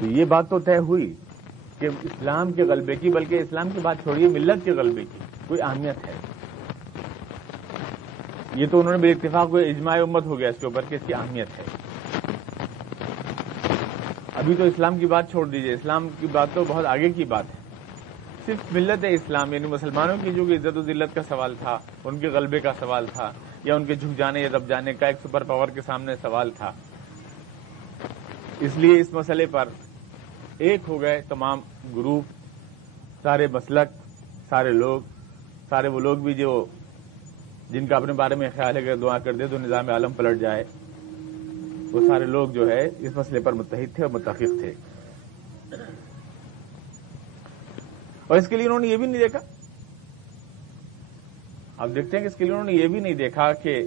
تو یہ بات تو طے ہوئی کہ اسلام کے غلبے کی، بلکہ اسلام کی بات چھوڑیے، ملت کے غلبے کی کوئی اہمیت ہے. یہ تو انہوں نے بے اتفاق اجماع امت ہو گیا اس کے اوپر کہ اس کی اہمیت ہے. ابھی تو اسلام کی بات چھوڑ دیجئے، اسلام کی بات تو بہت آگے کی بات ہے. صرف ملت اسلام یعنی مسلمانوں کی جو عزت و ذلت کا سوال تھا، ان کے غلبے کا سوال تھا، یا ان کے جھک جانے یا دب جانے کا ایک سپر پاور کے سامنے سوال تھا. اس لیے اس مسئلے پر ایک ہو گئے تمام گروپ، سارے مسلک، سارے لوگ، سارے وہ لوگ بھی جو جن کا اپنے بارے میں خیال ہے کہ دعا کر دے تو نظام عالم پلٹ جائے، وہ سارے لوگ جو ہے اس مسئلے پر متحد تھے اور متفق تھے. اور اس کے لیے انہوں نے یہ بھی نہیں دیکھا، آپ دیکھتے ہیں کہ اس کے لیے انہوں نے یہ بھی نہیں دیکھا کہ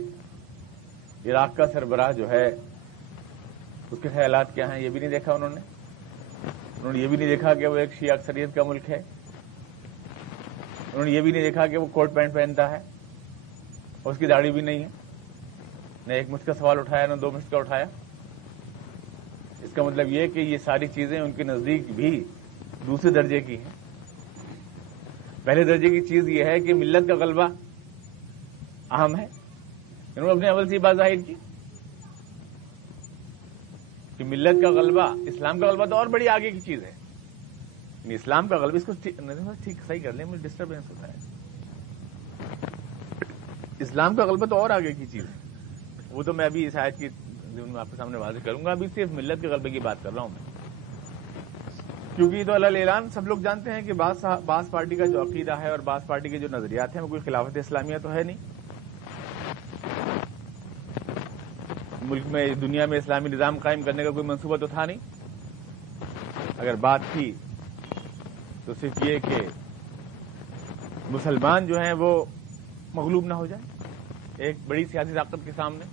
عراق کا سربراہ جو ہے اس کے خیالات کیا ہیں، یہ بھی نہیں دیکھا انہوں نے یہ بھی نہیں دیکھا کہ وہ ایک شیعہ اکثریت کا ملک ہے. انہوں نے یہ بھی نہیں دیکھا کہ وہ کوٹ پینٹ پہنتا ہے اور اس کی داڑھی بھی نہیں ہے. نہ ایک مشت کا سوال اٹھایا، نہ دو مشت کا اٹھایا. اس کا مطلب یہ کہ یہ ساری چیزیں ان کے نزدیک بھی دوسرے درجے کی ہیں. پہلے درجے کی چیز یہ ہے کہ ملت کا غلبہ اہم ہے. انہوں نے اپنے عمل سے یہ بات ظاہر کی کہ ملت کا غلبہ، اسلام کا غلبہ تو اور بڑی آگے کی چیز ہے. اسلام کا غلبہ، اس کو ٹھیک صحیح کر لیں، مجھے ڈسٹربینس ہوتا ہے. اسلام کا غلبہ تو اور آگے کی چیز ہے، وہ تو میں ابھی اس آیت کی میں آپ کے سامنے واضح کروں گا. ابھی صرف ملت کے غلبے کی بات کر رہا ہوں میں، کیونکہ یہ تو اللہ اعلان سب لوگ جانتے ہیں کہ بعض پارٹی کا جو عقیدہ ہے اور بعض پارٹی کے جو نظریات ہیں وہ کوئی خلافت اسلامیہ تو ہے نہیں. ملک میں، دنیا میں اسلامی نظام قائم کرنے کا کوئی منصوبہ تو تھا نہیں. اگر بات تھی تو صرف یہ کہ مسلمان جو ہیں وہ مغلوب نہ ہو جائیں ایک بڑی سیاسی طاقت کے سامنے.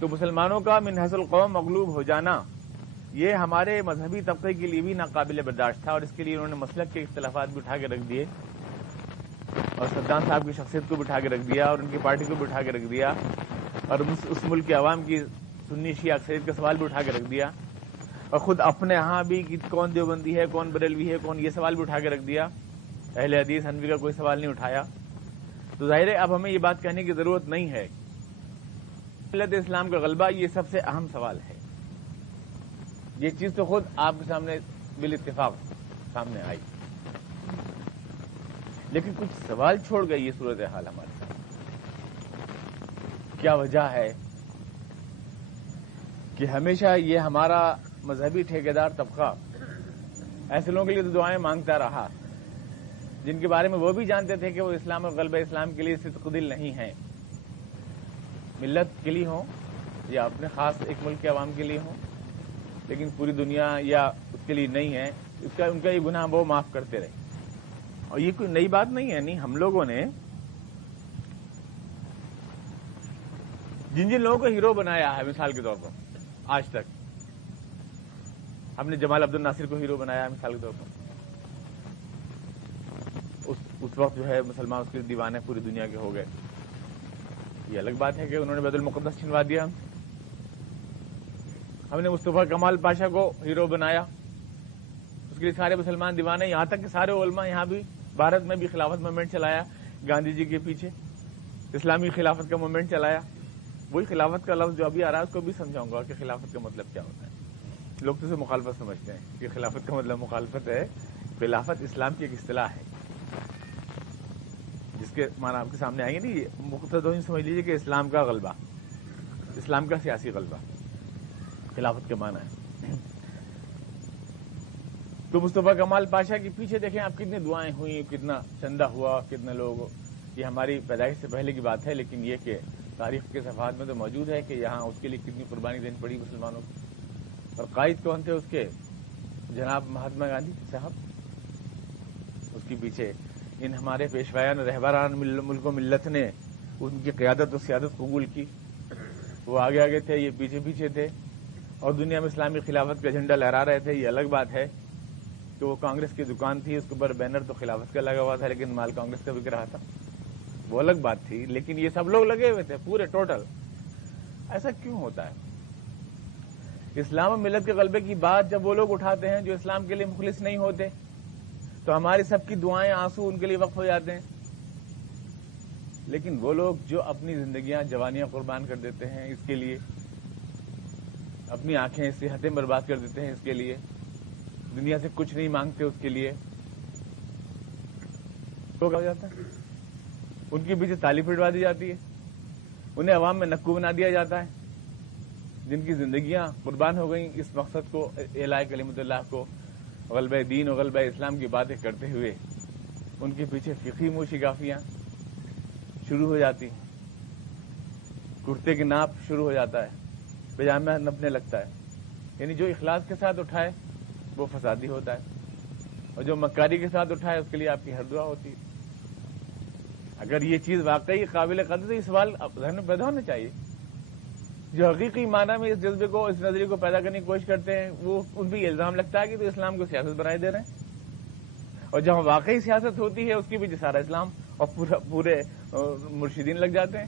تو مسلمانوں کا من حیث القوم مغلوب ہو جانا یہ ہمارے مذہبی طبقے کے لیے بھی ناقابل برداشت تھا، اور اس کے لیے انہوں نے مسلک کے اختلافات بھی اٹھا کے رکھ دیے اور صدام صاحب کی شخصیت کو بھی اٹھا کے رکھ دیا اور ان کی پارٹی کو بھی اٹھا کے رکھ دیا اور اس ملک کے عوام کی سنی شیعہ اکثریت کا سوال بھی اٹھا کے رکھ دیا اور خود اپنے ہاں بھی کہ کون دیوبندی ہے، کون بریلوی ہے، کون، یہ سوال بھی اٹھا کے رکھ دیا. اہل حدیث حنفی کا کوئی سوال نہیں اٹھایا. تو ظاہر ہے اب ہمیں یہ بات کہنے کی ضرورت نہیں ہے. ملت اسلام کا غلبہ یہ سب سے اہم سوال ہے. یہ چیز تو خود آپ کے سامنے بالاتفاق سامنے آئی، لیکن کچھ سوال چھوڑ گئی یہ صورتحال ہمارے سامنے. کیا وجہ ہے کہ ہمیشہ یہ ہمارا مذہبی ٹھیکیدار طبقہ ایسے لوگوں کے لیے تو دعائیں مانگتا رہا جن کے بارے میں وہ بھی جانتے تھے کہ وہ اسلام اور غلبہ اسلام کے لیے صدق دل نہیں ہیں، ملت کے لیے ہوں یا اپنے خاص ایک ملک کے عوام کے لیے ہوں، لیکن پوری دنیا یا اس کے لیے نہیں ہے. ان کا یہ گناہ وہ معاف کرتے رہے. اور یہ کوئی نئی بات نہیں ہے. نہیں، ہم لوگوں نے جن لوگوں کو ہیرو بنایا ہے مثال کے طور پر آج تک، ہم نے جمال عبد الناصر کو ہیرو بنایا ہے مثال کے طور پر. اس وقت جو ہے مسلمان اس کے دیوانے پوری دنیا کے ہو گئے. یہ الگ بات ہے کہ انہوں نے بیت المقدس چھنوا دیا. ہم نے مصطفیٰ کمال پاشا کو ہیرو بنایا، اس کے لیے سارے مسلمان دیوانے، یہاں تک کہ سارے علماء یہاں بھی بھارت میں بھی خلافت موومنٹ چلایا گاندھی جی کے پیچھے، اسلامی خلافت کا موومنٹ چلایا. وہی خلافت کا لفظ جو ابھی آ رہا ہے اس کو بھی سمجھاؤں گا کہ خلافت کا مطلب کیا ہوتا ہے. لوگ تو اسے مخالفت سمجھتے ہیں کہ خلافت کا مطلب مخالفت ہے. خلافت اسلام کی ایک اصطلاح ہے جس کے معنی آپ کے سامنے آئیں گے. نہیں، مختصر سمجھ لیجیے کہ اسلام کا غلبہ، اسلام کا سیاسی غلبہ خلافت کے معنی ہے. تو مصطفیٰ کمال پاشا کے پیچھے دیکھیں آپ کتنی دعائیں ہوئیں، کتنا چندہ ہوا، کتنے لوگ. یہ ہماری پیدائش سے پہلے کی بات ہے، لیکن یہ کہ تاریخ کے صفحات میں تو موجود ہے کہ یہاں اس کے لیے کتنی قربانی دینی پڑی مسلمانوں کو. اور قائد کون تھے اس کے؟ جناب مہاتما گاندھی صاحب. اس کے پیچھے ان ہمارے پیشوایان رہبران ملک و ملت نے ان کی قیادت و سیادت قبول کی. وہ آگے آگے تھے، یہ پیچھے پیچھے تھے، اور دنیا میں اسلامی خلافت کا جھنڈا لہرا رہے تھے. یہ الگ بات ہے کہ وہ کانگریس کی دکان تھی، اس کے اوپر بینر تو خلافت کا لگا ہوا تھا لیکن مال کانگریس کا بک رہا تھا. وہ الگ بات تھی، لیکن یہ سب لوگ لگے ہوئے تھے پورے ٹوٹل. ایسا کیوں ہوتا ہے؟ اسلام و ملت کے غلبے کی بات جب وہ لوگ اٹھاتے ہیں جو اسلام کے لیے مخلص نہیں ہوتے، تو ہماری سب کی دعائیں، آنسو ان کے لیے وقف ہو جاتے ہیں. لیکن وہ لوگ جو اپنی زندگیاں، جوانیاں قربان کر دیتے ہیں اس کے لیے، اپنی آنکھیں، صحتیں برباد کر دیتے ہیں اس کے لیے، دنیا سے کچھ نہیں مانگتے اس کے لیے، تو کیا ہو جاتا ہے؟ ان کے پیچھے تالی پھڑوا دی جاتی ہے، انہیں عوام میں نکو بنا دیا جاتا ہے. جن کی زندگیاں قربان ہو گئیں اس مقصد کو، اعلاء کلمت اللہ کو، غلبہ دین و غلبہ اسلام کی باتیں کرتے ہوئے، ان کے پیچھے فقہی موشگافیاں شروع ہو جاتی ہیں، کرتے کی ناپ شروع ہو جاتا ہے، پجامہ نپنے لگتا ہے. یعنی جو اخلاص کے ساتھ اٹھائے وہ فسادی ہوتا ہے، اور جو مکاری کے ساتھ اٹھائے اس کے لیے آپ کی ہر دعا ہوتی ہے. اگر یہ چیز واقعی قابل قدر ہے، یہ سوال ذہن میں پیدا ہونا چاہیے. جو حقیقی معنی میں اس جذبے کو، اس نظریے کو پیدا کرنے کی کوشش کرتے ہیں، وہ ان پہ الزام لگتا ہے کہ تو اسلام کو سیاست بنائے دے رہے ہیں، اور جہاں واقعی سیاست ہوتی ہے اس کے پیچھے سارا اسلام اور پورے مرشدین لگ جاتے ہیں.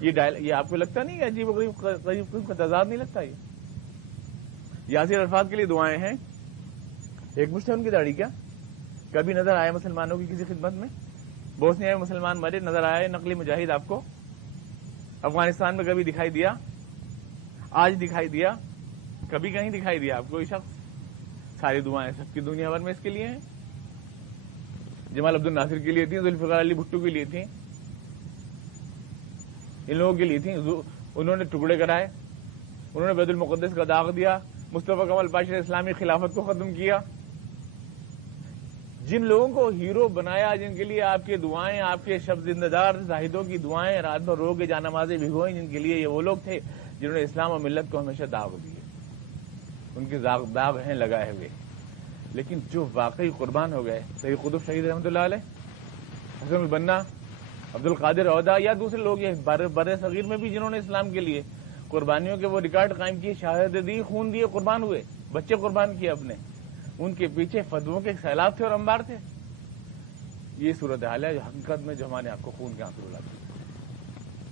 یہ آپ کو لگتا نہیں ہے عجیب و غریب قسم کا تضاد نہیں لگتا؟ یہ یاسر عرفات کے لیے دعائیں ہیں. ایک مجھ سے ان کی داڑھی کیا کبھی نظر آیا مسلمانوں کی کسی خدمت میں؟ بوسنیا میں مسلمان مرے، نظر آئے نقلی مجاہد آپ کو؟ افغانستان میں کبھی دکھائی دیا؟ آج دکھائی دیا؟ کبھی کہیں دکھائی دیا آپ کو کوئی شخص؟ ساری دعائیں سب کی دنیا بھر میں اس کے لیے ہیں. جمال عبد الناصر کے لیے تھیں، ذوالفقار علی بھٹو کے لیے تھیں، ان لوگوں کے لیے تھیں. انہوں نے ٹکڑے کرائے، انہوں نے بیت المقدس کا داغ دیا، مصطفیٰ کمال پاشا نے اسلامی خلافت کو ختم کیا. جن لوگوں کو ہیرو بنایا، جن کے لیے آپ کی دعائیں، آپ کے شب زندہ دار زاہدوں کی دعائیں رات بھر رو کے جانمازیں بھگوئیں، جن کے لیے یہ وہ لوگ تھے جنہوں نے اسلام و ملت کو ہمیشہ داغ دیے. ان کے داغ ہیں لگائے ہوئے. لیکن جو واقعی قربان ہو گئے، سید قطب شہید رحمۃ اللہ علیہ، حسن البنا، عبد القادر عودا، یا دوسرے لوگ یہ بر صغیر میں بھی جنہوں نے اسلام کے لیے قربانیوں کے وہ ریکارڈ قائم کیے، شہادت دی، خون دیے، قربان ہوئے، بچے قربان کیے اپنے، ان کے پیچھے فتووں کے سیلاب تھے اور انبار تھے. یہ صورتحال ہے جو حقیقت میں جو ہمارے آپ کو خون کے آنسو رلاتی ہے.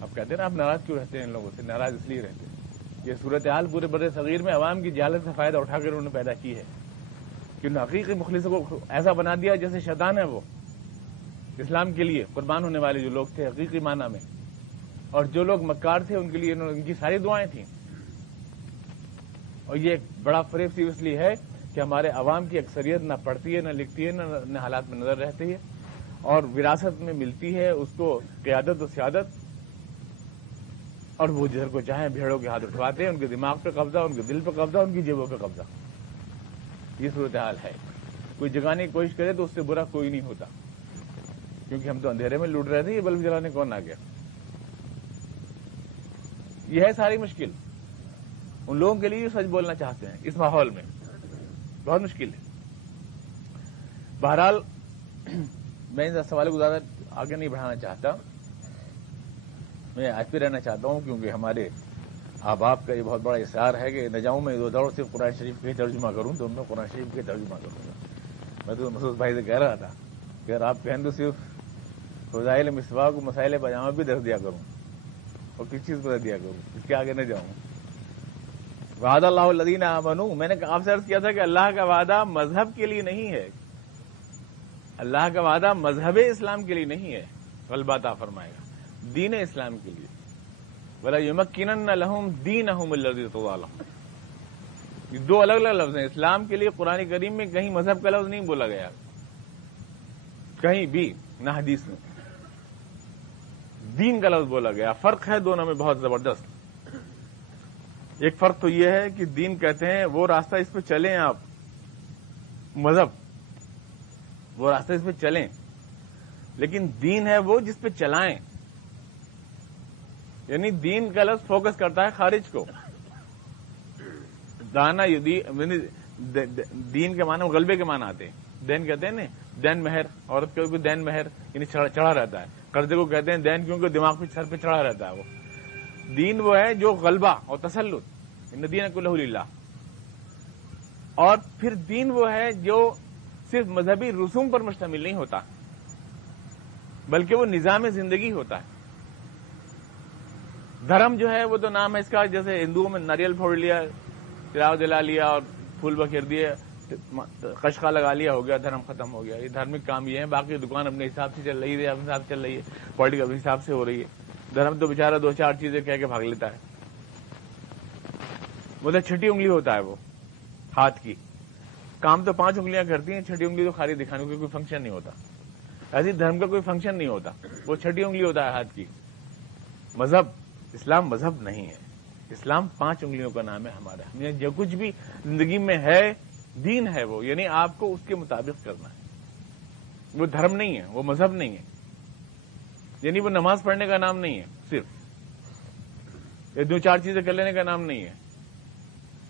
آپ کہتے ہیں نا آپ ناراض کیوں رہتے ہیں ان لوگوں سے؟ ناراض اس لیے رہتے ہیں یہ صورتحال پورے بر صغیر میں عوام کی جہالت سے فائدہ اٹھا کر انہوں نے پیدا کی ہے، کہ انہوں نے حقیقی مخلصوں کو ایسا بنا دیا جیسے شیطان ہے وہ. اسلام کے لیے قربان ہونے والے جو لوگ تھے حقیقی معنی میں، اور جو لوگ مکار تھے ان کے لیے ان کی ساری دعائیں تھیں. اور یہ ایک بڑا فریب سی اس لیے ہے کہ ہمارے عوام کی اکثریت نہ پڑھتی ہے، نہ لکھتی ہے، نہ حالات میں نظر رہتی ہے، اور وراثت میں ملتی ہے اس کو قیادت و سیادت، اور وہ جدھر کو چاہیں بھیڑوں کے ہاتھ اٹھواتے ہیں، ان کے دماغ پہ قبضہ، ان کے دل پہ قبضہ، ان کی جیبوں پہ قبضہ. یہ صورتحال ہے. کوئی جگانے کی کوشش کرے تو اس سے برا کوئی نہیں ہوتا، کیونکہ ہم تو اندھیرے میں لوٹ رہے تھے، یہ بلب جلانے کون آ گیا؟ یہ ہے ساری مشکل. ان لوگوں کے لیے جو سچ بولنا چاہتے ہیں اس ماحول میں بہت مشکل ہے. بہرحال میں اس سوال کو زیادہ آگے نہیں بڑھانا چاہتا. میں آج پہ رہنا چاہتا ہوں کیونکہ ہمارے احباب کا یہ بہت بڑا اصرار ہے کہ نہ جاؤں میں ادھر صرف قرآن شریف کے ترجمہ کروں تو ان میں قرآن شریف کے ترجمہ کروں گا. میں تو مسعود بھائی سے کہہ رہا تھا کہ اگر آپ کہیں تو صرف فضائل مسواک و مسائل پاجامہ بھی درس دیا کروں، اور کس چیز پر دیا کروں، اس کے آگے نہ جاؤں. وعد اللہ الذین آمنوا، میں نے آپ سے عرض کیا تھا کہ اللہ کا وعدہ مذہب کے لیے نہیں ہے، اللہ کا وعدہ مذہب اسلام کے لیے نہیں ہے، غلبہ عطا فرمائے گا دین اسلام کے لیے. وَلَا يُمَكِّنَنَّ لَهُمْ دِينَهُمُ الَّذِي ارْتَضَىٰ لَهُمْ. یہ دو الگ الگ لفظ ہیں. اسلام کے لیے قرآن کریم میں کہیں مذہب کا لفظ نہیں بولا گیا، کہیں بھی نہ حدیث میں. دین کا لفظ بولا گیا. فرق ہے دونوں میں بہت زبردست. ایک فرق تو یہ ہے کہ دین کہتے ہیں وہ راستہ اس پہ چلیں آپ، مذہب وہ راستہ اس پہ چلیں، لیکن دین ہے وہ جس پہ چلائیں. یعنی دین کا لفظ فوکس کرتا ہے خارج کو. دانا دین کے معنی غلبے کے معنی آتے ہیں. دین کہتے ہیں نا، دین مہر، عورت کو دین مہر یعنی چڑھا رہتا ہے. قرضے کو کہتے ہیں دین کیونکہ دماغ پہ سر پہ چڑھا رہتا ہے. وہ دین وہ ہے جو غلبہ اور تسلط، ان دین کلہ للہ. اور پھر دین وہ ہے جو صرف مذہبی رسوم پر مشتمل نہیں ہوتا، بلکہ وہ نظام زندگی ہوتا ہے. دھرم جو ہے وہ تو نام ہے اس کا، جیسے ہندوؤں میں ناریل پھوڑ لیا، چراغ جلا لیا اور پھول بکھیر دیے، قشقہ لگا لیا، ہو گیا، دھرم ختم ہو گیا. یہ دھارمک کام یہ ہے. باقی دکان اپنے حساب سے چل رہی ہے، اپنے حساب سے چل رہی ہے، پالیٹکس اپنے حساب سے ہو رہی ہے. دھرم تو بیچارہ 2-4 چیزیں کہہ کے بھاگ لیتا ہے. مطلب چھٹی انگلی ہوتا ہے وہ ہاتھ کی، کام تو 5 انگلیاں کرتی ہیں، چھٹی انگلی تو خالی دکھانے کا کوئی فنکشن نہیں ہوتا. ایسی دھرم کا کوئی فنکشن نہیں ہوتا، وہ چھٹی انگلی ہوتا ہے ہاتھ کی. مذہب، اسلام مذہب نہیں ہے. اسلام 5 انگلیوں کا نام ہے ہمارا. یعنی جو کچھ بھی زندگی میں ہے دین ہے وہ، یعنی آپ کو اس کے مطابق کرنا ہے. وہ دھرم نہیں ہے، وہ مذہب نہیں ہے. یعنی وہ نماز پڑھنے کا نام نہیں ہے صرف، یہ 2-4 چیزیں کر لینے کا نام نہیں ہے،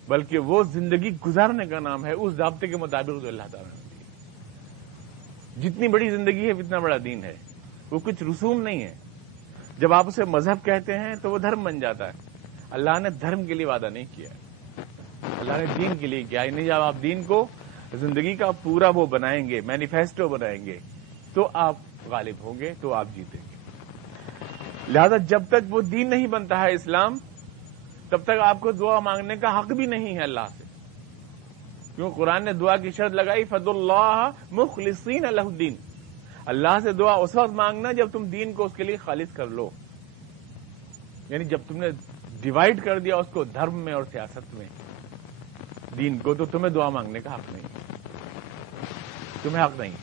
بلکہ وہ زندگی گزارنے کا نام ہے اس ضابطے کے مطابق جو اللہ تعالیٰ نے دی. جتنی بڑی زندگی ہے اتنا بڑا دین ہے. وہ کچھ رسوم نہیں ہے. جب آپ اسے مذہب کہتے ہیں تو وہ دھرم بن جاتا ہے. اللہ نے دھرم کے لیے وعدہ نہیں کیا، اللہ نے دین کے لیے کیا. یعنی جب آپ دین کو زندگی کا پورا وہ بنائیں گے، مینیفیسٹو بنائیں گے، تو آپ غالب ہوں گے، تو آپ جیتیں گے. لہذا جب تک وہ دین نہیں بنتا ہے اسلام، تب تک آپ کو دعا مانگنے کا حق بھی نہیں ہے اللہ سے. کیوں؟ قرآن نے دعا کی شرط لگائی، فَادْعُوا اللَّهَ مُخْلِصِينَ لَهُ الدِّينَ. اللہ سے دعا اس وقت مانگنا جب تم دین کو اس کے لیے خالص کر لو. یعنی جب تم نے ڈیوائڈ کر دیا اس کو دھرم میں اور سیاست میں، دین کو، تو تمہیں دعا مانگنے کا حق نہیں، تمہیں حق نہیں.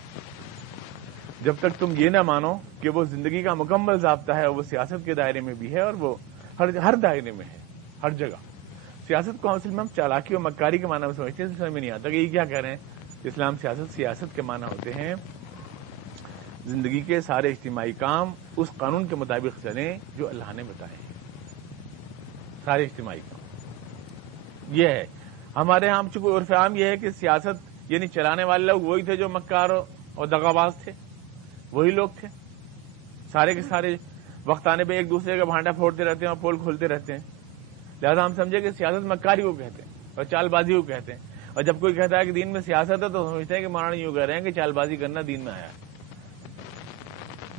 جب تک تم یہ نہ مانو کہ وہ زندگی کا مکمل ضابطہ ہے، وہ سیاست کے دائرے میں بھی ہے اور وہ ہر دائرے میں ہے، ہر جگہ. سیاست کو اصل میں ہم چالاکی اور مکاری کے معنی میں سمجھتے ہیں، سمجھ میں نہیں آتا کہ یہ کیا کہہ رہے ہیں. اسلام سیاست کے معنی ہوتے ہیں زندگی کے سارے اجتماعی کام اس قانون کے مطابق چلیں جو اللہ نے بتائے ہیں. سارے اجتماعی کام یہ ہے. ہمارے ہاں چونکہ عرف عام یہ ہے کہ سیاست یعنی چلانے والے لوگ وہی تھے جو مکار اور دغاباز تھے، وہی لوگ تھے. سارے کے سارے وقت آنے پہ ایک دوسرے کا بھانڈا پھوڑتے رہتے ہیں اور پول کھولتے رہتے ہیں. لہذا ہم سمجھے کہ سیاست مکاری کو کہتے ہیں اور چال بازی کو کہتے ہیں. اور جب کوئی کہتا ہے کہ دین میں سیاست ہے تو سمجھتے ہیں کہ مولانا یوں کہہ رہے ہیں کہ چال بازی کرنا دین میں آیا.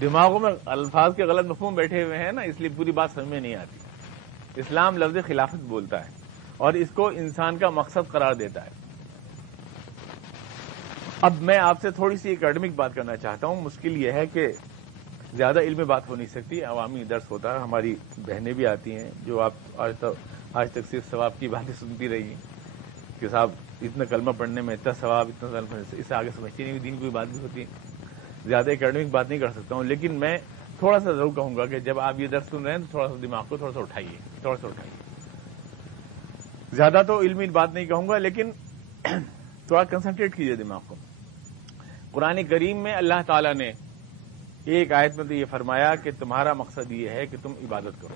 دماغوں میں الفاظ کے غلط مفہوم بیٹھے ہوئے ہیں نا، اس لیے پوری بات سمجھ میں نہیں آتی. اسلام لفظ خلافت بولتا ہے اور اس کو انسان کا مقصد قرار دیتا ہے. اب میں آپ سے تھوڑی سی اکیڈمک بات کرنا چاہتا ہوں. مشکل یہ ہے کہ زیادہ علمی بات ہو نہیں سکتی، عوامی درس ہوتا ہے. ہماری بہنیں بھی آتی ہیں جو آپ آج تک صرف ثواب کی باتیں سنتی رہی ہیں کہ صاحب اتنا کلمہ پڑھنے میں اتنا ثواب، اتنا اس سے آگے سمجھتی نہیں، دین کوئی بات بھی ہوتی ہے. زیادہ اکیڈمک بات نہیں کر سکتا ہوں، لیکن میں تھوڑا سا ضرور کہوں گا کہ جب آپ یہ درس سن رہے ہیں تو تھوڑا سا دماغ کو تھوڑا سا اٹھائیے. زیادہ تو علمی بات نہیں کہوں گا، لیکن تھوڑا کنسنٹریٹ کیجیے دماغ کو. قرآن کریم میں اللہ تعالیٰ نے ایک آیت میں تو یہ فرمایا کہ تمہارا مقصد یہ ہے کہ تم عبادت کرو.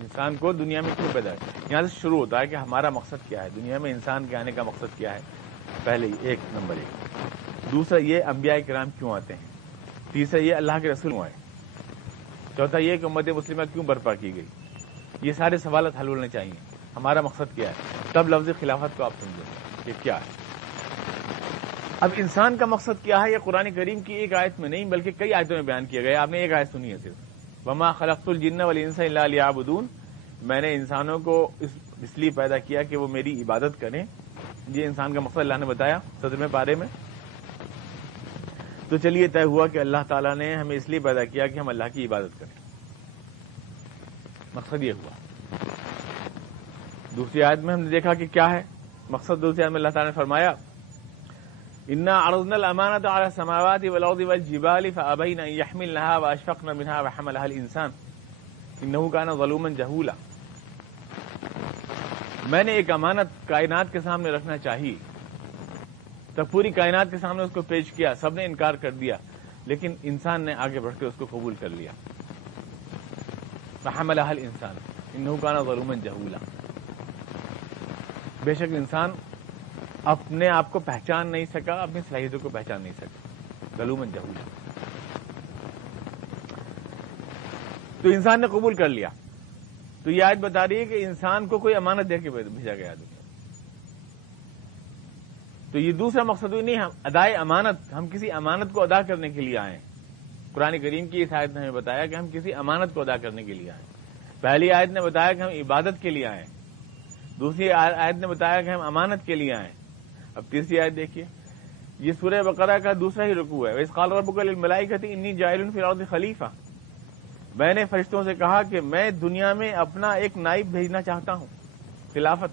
انسان کو دنیا میں کیوں پیدا ہے؟ یہاں سے شروع ہوتا ہے کہ ہمارا مقصد کیا ہے، دنیا میں انسان کے آنے کا مقصد کیا ہے. پہلے نمبر 1. دوسرا یہ انبیاء کرام کیوں آتے ہیں. تیسرا یہ اللہ کے رسول کیوں آئے. چوتھا یہ کہ امت مسلمہ کیوں برپا کی گئی. یہ سارے سوالات حل ہونے چاہیے. ہمارا مقصد کیا ہے، تب لفظ خلافت کو آپ سمجھیں کہ کیا ہے. اب انسان کا مقصد کیا ہے، یہ قرآن کریم کی ایک آیت میں نہیں بلکہ کئی آیتوں میں بیان کیا گیا. آپ نے ایک آیت سنی ہے صرف، وما خلقت الجن والانس الا لیعبدون. میں نے انسانوں کو اس لیے پیدا کیا کہ وہ میری عبادت کریں. یہ انسان کا مقصد اللہ نے بتایا 17ویں پارے میں. تو چلیے طے ہوا کہ اللہ تعالیٰ نے ہمیں اس لیے پیدا کیا کہ ہم اللہ کی عبادت کریں. مقصد یہ ہوا. دوسری آیت میں ہم نے دیکھا کہ کیا ہے مقصد. دوسری آیت میں اللہ تعالیٰ نے فرمایا انا عرضنا الامانة على السماوات والارض والجبال فابين ان يحملنها واشفقن منها وحملها الانسان انه كان ظلوما جهولا. میں نے ایک امانت کائنات کے سامنے رکھنا چاہیے، تب پوری کائنات کے سامنے اس کو پیش کیا، سب نے انکار کر دیا، لیکن انسان نے آگے بڑھ کے اس کو قبول کر لیا. فحملها الانسان انه كان ظلوما جهولا. بے شک انسان اپنے آپ کو پہچان نہیں سکا، اپنی صلاحیتوں کو پہچان نہیں سکا، ظلوما جہولا. تو انسان نے قبول کر لیا. تو یہ آیت بتا رہی ہے کہ انسان کو کوئی امانت دے کے بھیجا گیا دنیا. تو یہ دوسرا مقصد بھی نہیں، ہم ادائے امانت، ہم کسی امانت کو ادا کرنے کے لیے آئے. قرآن کریم کی اس آیت نے ہمیں بتایا کہ ہم کسی امانت کو ادا کرنے کے لیے آئے. پہلی آیت نے بتایا کہ ہم عبادت کے لیے آئے. دوسری آیت نے بتایا کہ ہم امانت کے لیے آئے. اب تیسری آیت دیکھیے, یہ سورہ بقرہ کا دوسرا ہی رکوع ہے. وَإِذْ قَالَ رَبُّكَ لِلْمَلَائِكَةِ إِنِّي جَاعِلٌ فِي الْأَرْضِ خَلِيفَةً, میں نے فرشتوں سے کہا کہ میں دنیا میں اپنا ایک نائب بھیجنا چاہتا ہوں, خلافت,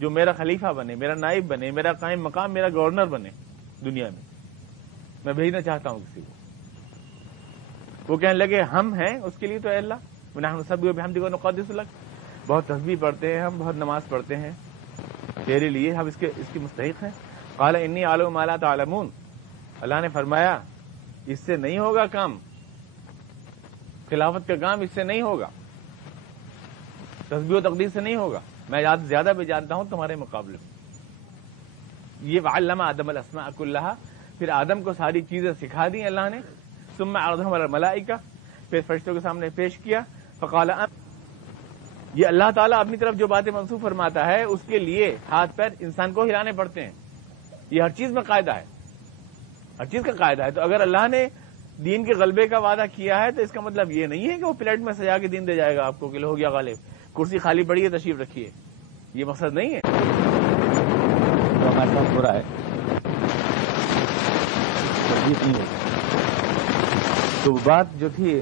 جو میرا خلیفہ بنے, میرا نائب بنے, میرا قائم مقام, میرا گورنر بنے دنیا میں بھیجنا چاہتا ہوں کسی کو. وہ کہنے لگے ہم ہیں اس کے لیے تو اے اللہ, وَنَحْنُ نُسَبِّحُ بِحَمْدِكَ وَنُقَدِّسُ لَكَ, بہت تسبیح پڑھتے ہیں ہم, بہت نماز پڑھتے ہیں تیرے لیے, ہم اس کی مستحق ہیں. قال انی اعلم ما لا تعلمون, اللہ نے فرمایا اس سے نہیں ہوگا کام, خلافت کا کام اس سے نہیں ہوگا, تسبیح و تقدیس سے نہیں ہوگا, میں زیادہ بھی جانتا ہوں تمہارے مقابلے میں. یہ وعلم آدم الاسماء کلھا, پھر آدم کو ساری چیزیں سکھا دی اللہ نے. ثم عرضهم علی الملائکہ, پھر فرشتوں کے سامنے پیش کیا. فقال یہ اللہ تعالیٰ اپنی طرف جو باتیں منسوخ فرماتا ہے اس کے لیے ہاتھ پیر انسان کو ہلانے پڑتے ہیں. یہ ہر چیز میں قاعدہ ہے, ہر چیز کا قاعدہ ہے. تو اگر اللہ نے دین کے غلبے کا وعدہ کیا ہے تو اس کا مطلب یہ نہیں ہے کہ وہ پلیٹ میں سجا کے دین دے جائے گا آپ کو کہ ہو گیا غالب, کرسی خالی پڑی ہے تشریف رکھیے, یہ مقصد نہیں ہے. تو ہمارے ساتھ برا ہے تو بات جو تھی,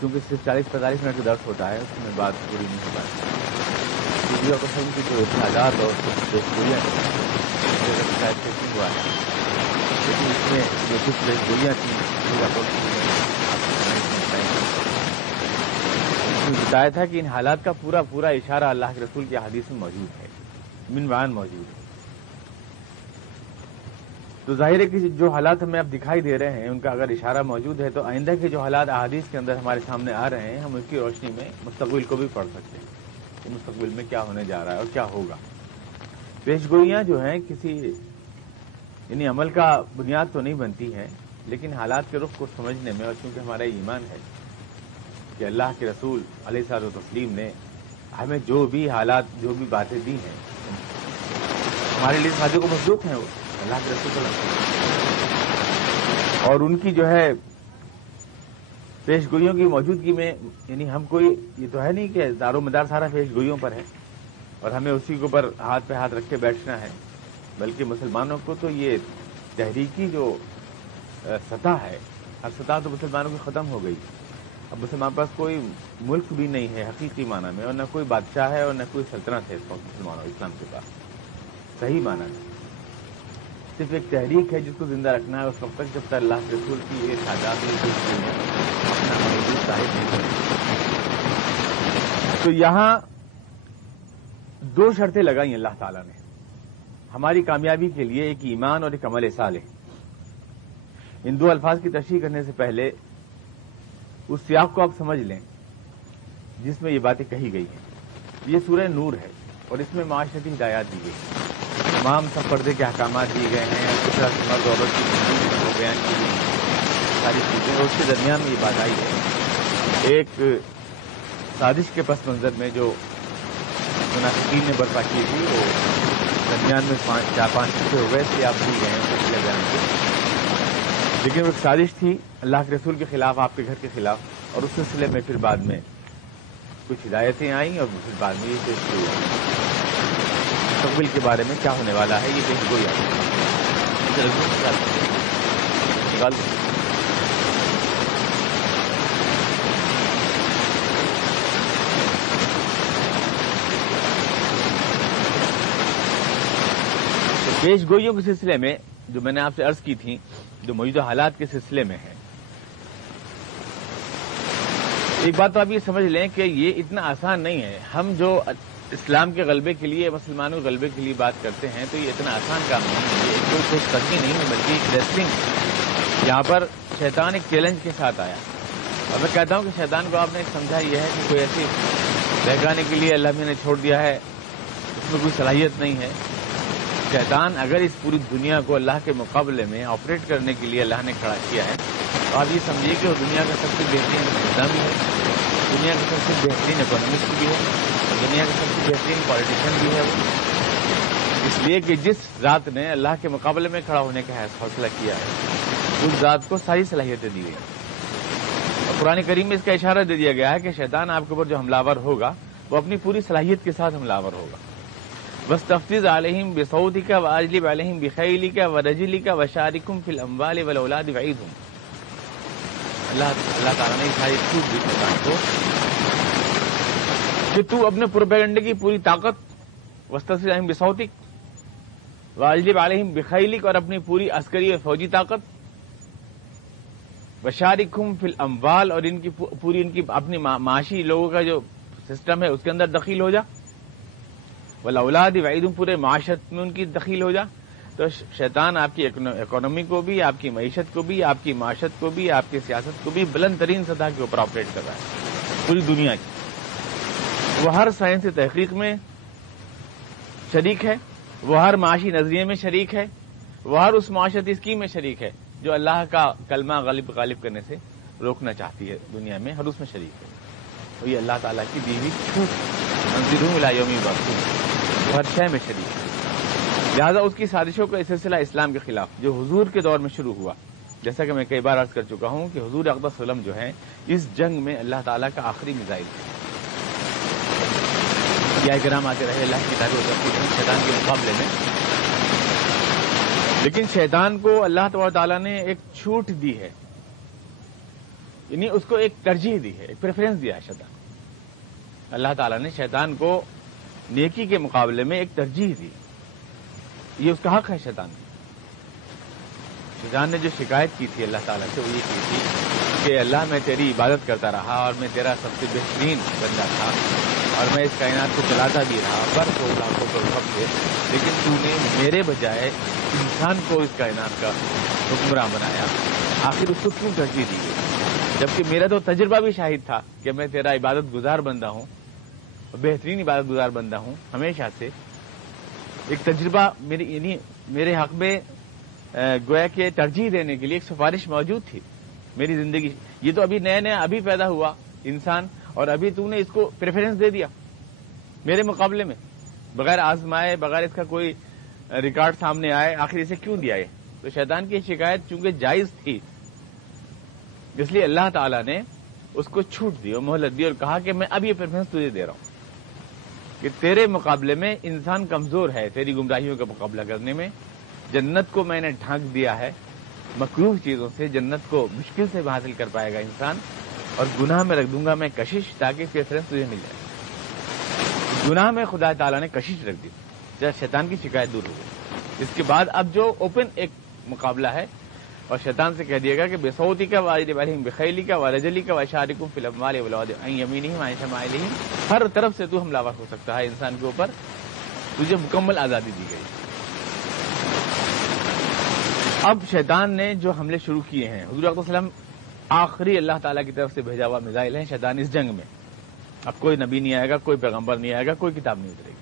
کیونکہ صرف 40-45 منٹ کا درس ہوتا ہے, اس میں بات پوری نہیں ہو پاتی. ویڈیو قسم کی جو تعداد اور بیشگویاں شاید نہیں ہوا ہے, لیکن اس میں جو کچھ بیشگویاں تھیں بتایا تھا کہ ان حالات کا پورا اشارہ اللہ کے رسول کی احادیث میں موجود ہے, منوان موجود ہے. تو ظاہر ہے کہ جو حالات ہمیں اب دکھائی دے رہے ہیں ان کا اگر اشارہ موجود ہے تو آئندہ کے جو حالات احادیث کے اندر ہمارے سامنے آ رہے ہیں ہم اس کی روشنی میں مستقبل کو بھی پڑھ سکتے ہیں کہ مستقبل میں کیا ہونے جا رہا ہے اور کیا ہوگا. پیشگوئیاں جو ہیں کسی یعنی عمل کا بنیاد تو نہیں بنتی ہیں, لیکن حالات کے رخ کو سمجھنے میں, اور چونکہ ہمارا ایمان ہے کہ اللہ کے رسول علیہ الصلوۃ والتسلیم نے ہمیں جو بھی حالات جو بھی باتیں دی ہیں ہمارے لیے ساتھیوں کو مصدوق ہیں, وہ اللہ کے رسول صلی اللہ علیہ وسلم, اور ان کی جو ہے پیشگوئیوں کی موجودگی میں یعنی ہم کوئی یہ تو ہے نہیں کہ دار و مدار سارا پیشگوئیوں پر ہے اور ہمیں اسی کے اوپر ہاتھ پہ ہاتھ رکھ کے بیٹھنا ہے, بلکہ مسلمانوں کو تو یہ تحریکی جو سطح ہے, ہر سطح تو مسلمانوں کی ختم ہو گئی. اب مسلمان پاس کوئی ملک بھی نہیں ہے حقیقی معنی میں, اور نہ کوئی بادشاہ ہے اور نہ کوئی سلطنت ہے اس وقت مسلمانوں اسلام کے پاس صحیح معنی میں. صرف ایک تحریک ہے جس کو زندہ رکھنا ہے اس وقت تک جب تک اللہ کے رسول کی یہ تعداد اپنا موجود ظاہر نہیں کرے. تو یہاں 2 شرطیں لگائی اللہ تعالیٰ نے ہماری کامیابی کے لیے, ایک ایمان اور ایک عمل صالح. ان 2 الفاظ کی تشریح کرنے سے پہلے اس سیاق کو آپ سمجھ لیں جس میں یہ باتیں کہی گئی ہیں. یہ سورہ نور ہے اور اس میں معاشرتی ہدایات دی گئی ہیں, تمام سب پردے کے احکامات دیے گئے ہیں, کس طرح سے مرد عورت کی زندگی کو بیان کی گئی ساری چیزیں, اور اس کے درمیان میں یہ بات آئی ہے ایک سازش کے پس منظر میں جو منافقین نے برپا کی تھی, وہ درمیان میں 4-5 حصے ہو گئے تھے, آپ دی گئے ہیں اس کے بیان کے, لیکن وہ ایک سازش تھی اللہ کے رسول کے خلاف, آپ کے گھر کے خلاف, اور اس سلسلے میں پھر بعد میں کچھ ہدایتیں آئیں اور پھر بعد میں یہ پیش ہوئی مستقبل کے بارے میں کیا ہونے والا ہے, یہ پیش گوئی پیش گوئیوں کے سلسلے میں جو میں نے آپ سے عرض کی تھی, جو موجودہ حالات کے سلسلے میں ہے. ایک بات تو آپ یہ سمجھ لیں کہ یہ اتنا آسان نہیں ہے. ہم جو اسلام کے غلبے کے لیے, مسلمانوں کے غلبے کے لیے بات کرتے ہیں تو یہ اتنا آسان کام نہیں ہے, یہ کوئی کچھ کرنی نہیں ہے بلکہ ایک ریسلنگ. یہاں پر شیطان ایک چیلنج کے ساتھ آیا, اور میں کہتا ہوں کہ شیطان کو آپ نے سمجھا یہ ہے کہ کوئی ایسی بہکانے کے لیے اللہ نے چھوڑ دیا ہے, اس میں کوئی صلاحیت نہیں ہے. شیطان اگر اس پوری دنیا کو اللہ کے مقابلے میں آپریٹ کرنے کے لیے اللہ نے کھڑا کیا ہے تو آپ یہ سمجھیے کہ وہ دنیا کا سب سے بہترین نظام بھی ہے, دنیا کا سب سے بہترین اکانومسٹ بھی ہے, اور دنیا کا سب سے بہترین پالیٹیشین بھی ہے وہ. اس لیے کہ جس ذات نے اللہ کے مقابلے میں کھڑا ہونے کا حوصلہ کیا ہے اس ذات کو ساری صلاحیتیں دی گئی. اور قرآن کریم میں اس کا اشارہ دے دیا گیا ہے کہ شیطان آپ کے اوپر جو حملہ آور ہوگا وہ اپنی پوری صلاحیت کے ساتھ حملہ آور ہوگا. وَاسْتَفْزِزْ عَلَيْهِمْ بِصَوْتِكَ وَأَجْلِبْ عَلَيْهِمْ بِخَيْلِكَ وَرَجِلِكَ وَشَارِكْهُمْ فِي الْأَمْوَالِ وَالْأَوْلَادِ وَعِدْهُمْ. اللہ تعالیٰ نے ساری چھوٹ دی شیطان کو کہ تو اپنے پروپیگنڈے کی پوری طاقت وَاسْتَفْزِزْ عَلَيْهِمْ بِصَوْتِكَ وَأَجْلِبْ عَلَيْهِمْ بِخَيْلِكَ اور اپنی پوری عسکری اور فوجی طاقت وَشَارِكْهُمْ فِي الْأَمْوَالِ اور ان کی پوری ان کی اپنی معاشی لوگوں کا جو سسٹم ہے اس کے اندر دخیل ہو جا وَالْأَوْلَادِ وَعِدْهُمْ پورے معاشرت میں ان کی دخیل ہو جا. تو شیطان آپ کی اکانومی کو بھی، آپ کی معیشت کو بھی، آپ کی معاشرت کو بھی، آپ کی سیاست کو بھی بلند ترین سطح کے اوپر آپریٹ کر رہا ہے پوری دنیا کی. وہ ہر سائنسی تحقیق میں شریک ہے، وہ ہر معاشی نظریے میں شریک ہے، وہ ہر اس معاشرتی اسکیم میں شریک ہے جو اللہ کا کلمہ غالب کرنے سے روکنا چاہتی ہے دنیا میں، ہر اس میں شریک ہے. اور یہ اللہ تعالیٰ کی دی ہوئی چھوٹ منظروں الی یوم یبعثون، وہ ہر شے میں شریک ہے. لہٰذا اس کی سازشوں کا سلسلہ اسلام کے خلاف جو حضور کے دور میں شروع ہوا، جیسا کہ میں کئی بار عرض کر چکا ہوں کہ حضور اقدس صلی اللہ علیہ وسلم جو ہیں اس جنگ میں اللہ تعالیٰ کا آخری میزائل تھے. یہ کرام آتے رہے اللہ کی تعریف کرتے ہیں شیطان کے مقابلے میں، لیکن شیطان کو اللہ تعالیٰ نے ایک چھوٹ دی ہے، یعنی اس کو ایک ترجیح دی ہے، ایک پریفرنس دیا ہے. شیطان اللہ تعالیٰ نے شیطان کو نیکی کے مقابلے میں ایک ترجیح دی، یہ اس کا حق ہے. شیطان نے جو شکایت کی تھی اللہ تعالیٰ سے وہ یہ کی تھی کہ اللہ میں تیری عبادت کرتا رہا اور میں تیرا سب سے بہترین بندہ تھا اور میں اس کائنات کو چلاتا بھی رہا برف ہو لاکھوں پر سب سے، لیکن تو نے میرے بجائے انسان کو اس کائنات کا حکمراں بنایا. آخر اس کو کیوں ترجیح دی گئی؟ جبکہ میرا تو تجربہ بھی شاہد تھا کہ میں تیرا عبادت گزار بندہ ہوں، بہترین عبادت گزار بندہ ہوں. ہمیشہ سے ایک تجربہ یعنی میرے حق میں گویا کہ ترجیح دینے کے لیے ایک سفارش موجود تھی میری زندگی. یہ تو ابھی نیا ابھی پیدا ہوا انسان اور ابھی تو نے اس کو پریفرنس دے دیا میرے مقابلے میں بغیر آزمائے، بغیر اس کا کوئی ریکارڈ سامنے آئے. آخر اسے کیوں دیا ہے؟ تو شیطان کی شکایت چونکہ جائز تھی اس لیے اللہ تعالیٰ نے اس کو چھوٹ دی اور مہلت دی اور کہا کہ میں اب یہ پریفرنس تجھے دے رہا ہوں کہ تیرے مقابلے میں انسان کمزور ہے تیری گمراہیوں کا مقابلہ کرنے میں. جنت کو میں نے ڈھانک دیا ہے مکروہ چیزوں سے، جنت کو مشکل سے حاصل کر پائے گا انسان، اور گناہ میں رکھ دوں گا میں کشش تاکہ پریفرنس تجھے مل جائے. گناہ میں خدا تعالیٰ نے کشش رکھ دی جب شیطان کی شکایت دور ہو گئی. اس کے بعد اب جو اوپن ایک مقابلہ ہے اور شیطان سے کہہ دیا گا کہ بصوتک واجلب علیہم بخیلک ورجلک وشارکہم فی الاموال والاولاد عن یمینہم وعن شمائلہم. ہر طرف سے تو حملہ ور ہو سکتا ہے انسان کے اوپر، تجھے مکمل آزادی دی گئی. اب شیطان نے جو حملے شروع کیے ہیں، حضور صلی اللہ علیہ وسلم آخری اللہ تعالیٰ کی طرف سے بھیجا ہوا میزائل ہے شیطان اس جنگ میں. اب کوئی نبی نہیں آئے گا، کوئی پیغمبر نہیں آئے گا، کوئی کتاب نہیں اترے گی.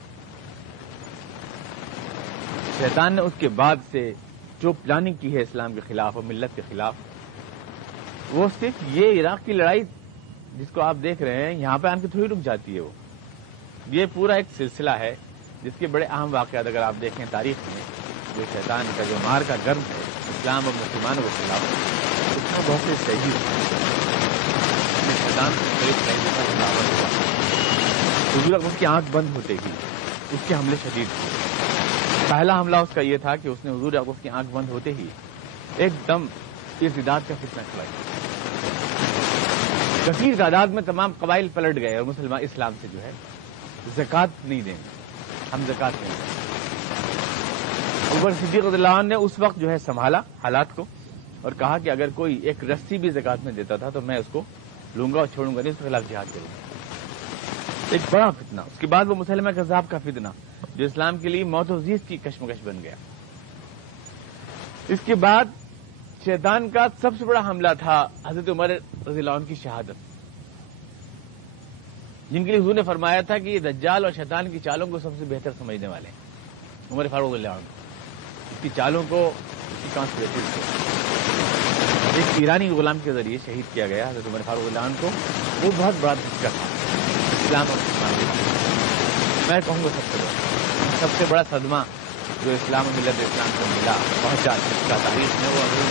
شیطان نے اس کے بعد سے جو پلاننگ کی ہے اسلام کے خلاف اور ملت کے خلاف، وہ صرف یہ عراق کی لڑائی جس کو آپ دیکھ رہے ہیں یہاں پہ آن کے تھوڑی رک جاتی ہے. وہ یہ پورا ایک سلسلہ ہے جس کے بڑے اہم واقعات اگر آپ دیکھیں تاریخ میں، جو شیطان کا جو مار کا گرم ہے اسلام اور مسلمانوں کے خلاف، اس میں بہت سے شہید شیطان حضور اس کی آنکھ بند ہوتے ہی اس کے حملے شدید تھے. پہلا حملہ اس کا یہ تھا کہ اس نے حضور اقدس کی آنکھ بند ہوتے ہی ایک دم ارتداد کا فتنہ کھڑایا. کثیر تعداد میں تمام قبائل پلٹ گئے اور مسلمان اسلام سے جو ہے زکوٰۃ نہیں دیں گے، ہم زکوٰۃ نہیں دیں گے. عمر صدیق رضی اللہ عنہ نے اس وقت جو ہے سنبھالا حالات کو اور کہا کہ اگر کوئی ایک رسی بھی زکوٰۃ میں دیتا تھا تو میں اس کو لوں گا اور چھوڑوں گا نہیں، اس کے خلاف جہاد کروں گا. ایک بڑا فتنہ. اس کے بعد وہ مسلمہ کذاب کا فتنہ جو اسلام کے لیے موت و زیست کی کشمکش بن گیا. اس کے بعد شیطان کا سب سے بڑا حملہ تھا حضرت عمر رضی اللہ عنہ کی شہادت، جن کے لیے حضور نے فرمایا تھا کہ یہ دجال اور شیطان کی چالوں کو سب سے بہتر سمجھنے والے ہیں. عمر فاروق رضی اللہ عنہ اس کی چالوں کو ایک ایرانی غلام کے ذریعے شہید کیا گیا حضرت عمر فاروق رضی اللہ عنہ کو. وہ بہت بڑا دھچکا تھا اسلام اور مسلمان. میں کہوں گا سب سے بڑا صدمہ جو اسلام و ملت اسلام کو ملا پہنچا جس کا تاریخ میں وہ حضرت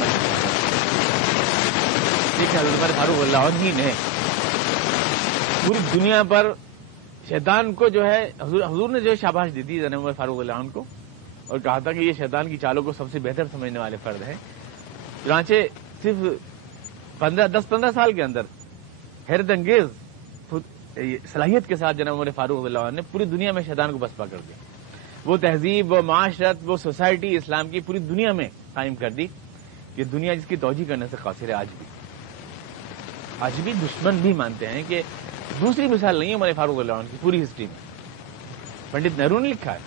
عمر فاروق رضی اللہ عنہ ہی نے پوری دنیا پر شیطان کو جو ہے حضور نے جو ہے شاباش دی تھی جناب عمر فاروق اللہ عنہ کو، اور کہا تھا کہ یہ شیطان کی چالوں کو سب سے بہتر سمجھنے والے فرد ہیں. چنانچہ صرف 10-15 سال کے اندر حیرت انگیز صلاحیت کے ساتھ جناب عمر فاروق اللہ عنہ نے پوری دنیا میں شیطان کو بسپا کر دیا. وہ تہذیب، وہ معاشرت، وہ سوسائٹی اسلام کی پوری دنیا میں قائم کر دی کہ دنیا جس کی توجہ کرنے سے قاصر ہے. آج بھی دشمن بھی مانتے ہیں کہ دوسری مثال نہیں ہے عمر فاروق اللہ عنہ کی پوری ہسٹری میں. پنڈت نہرو نے لکھا ہے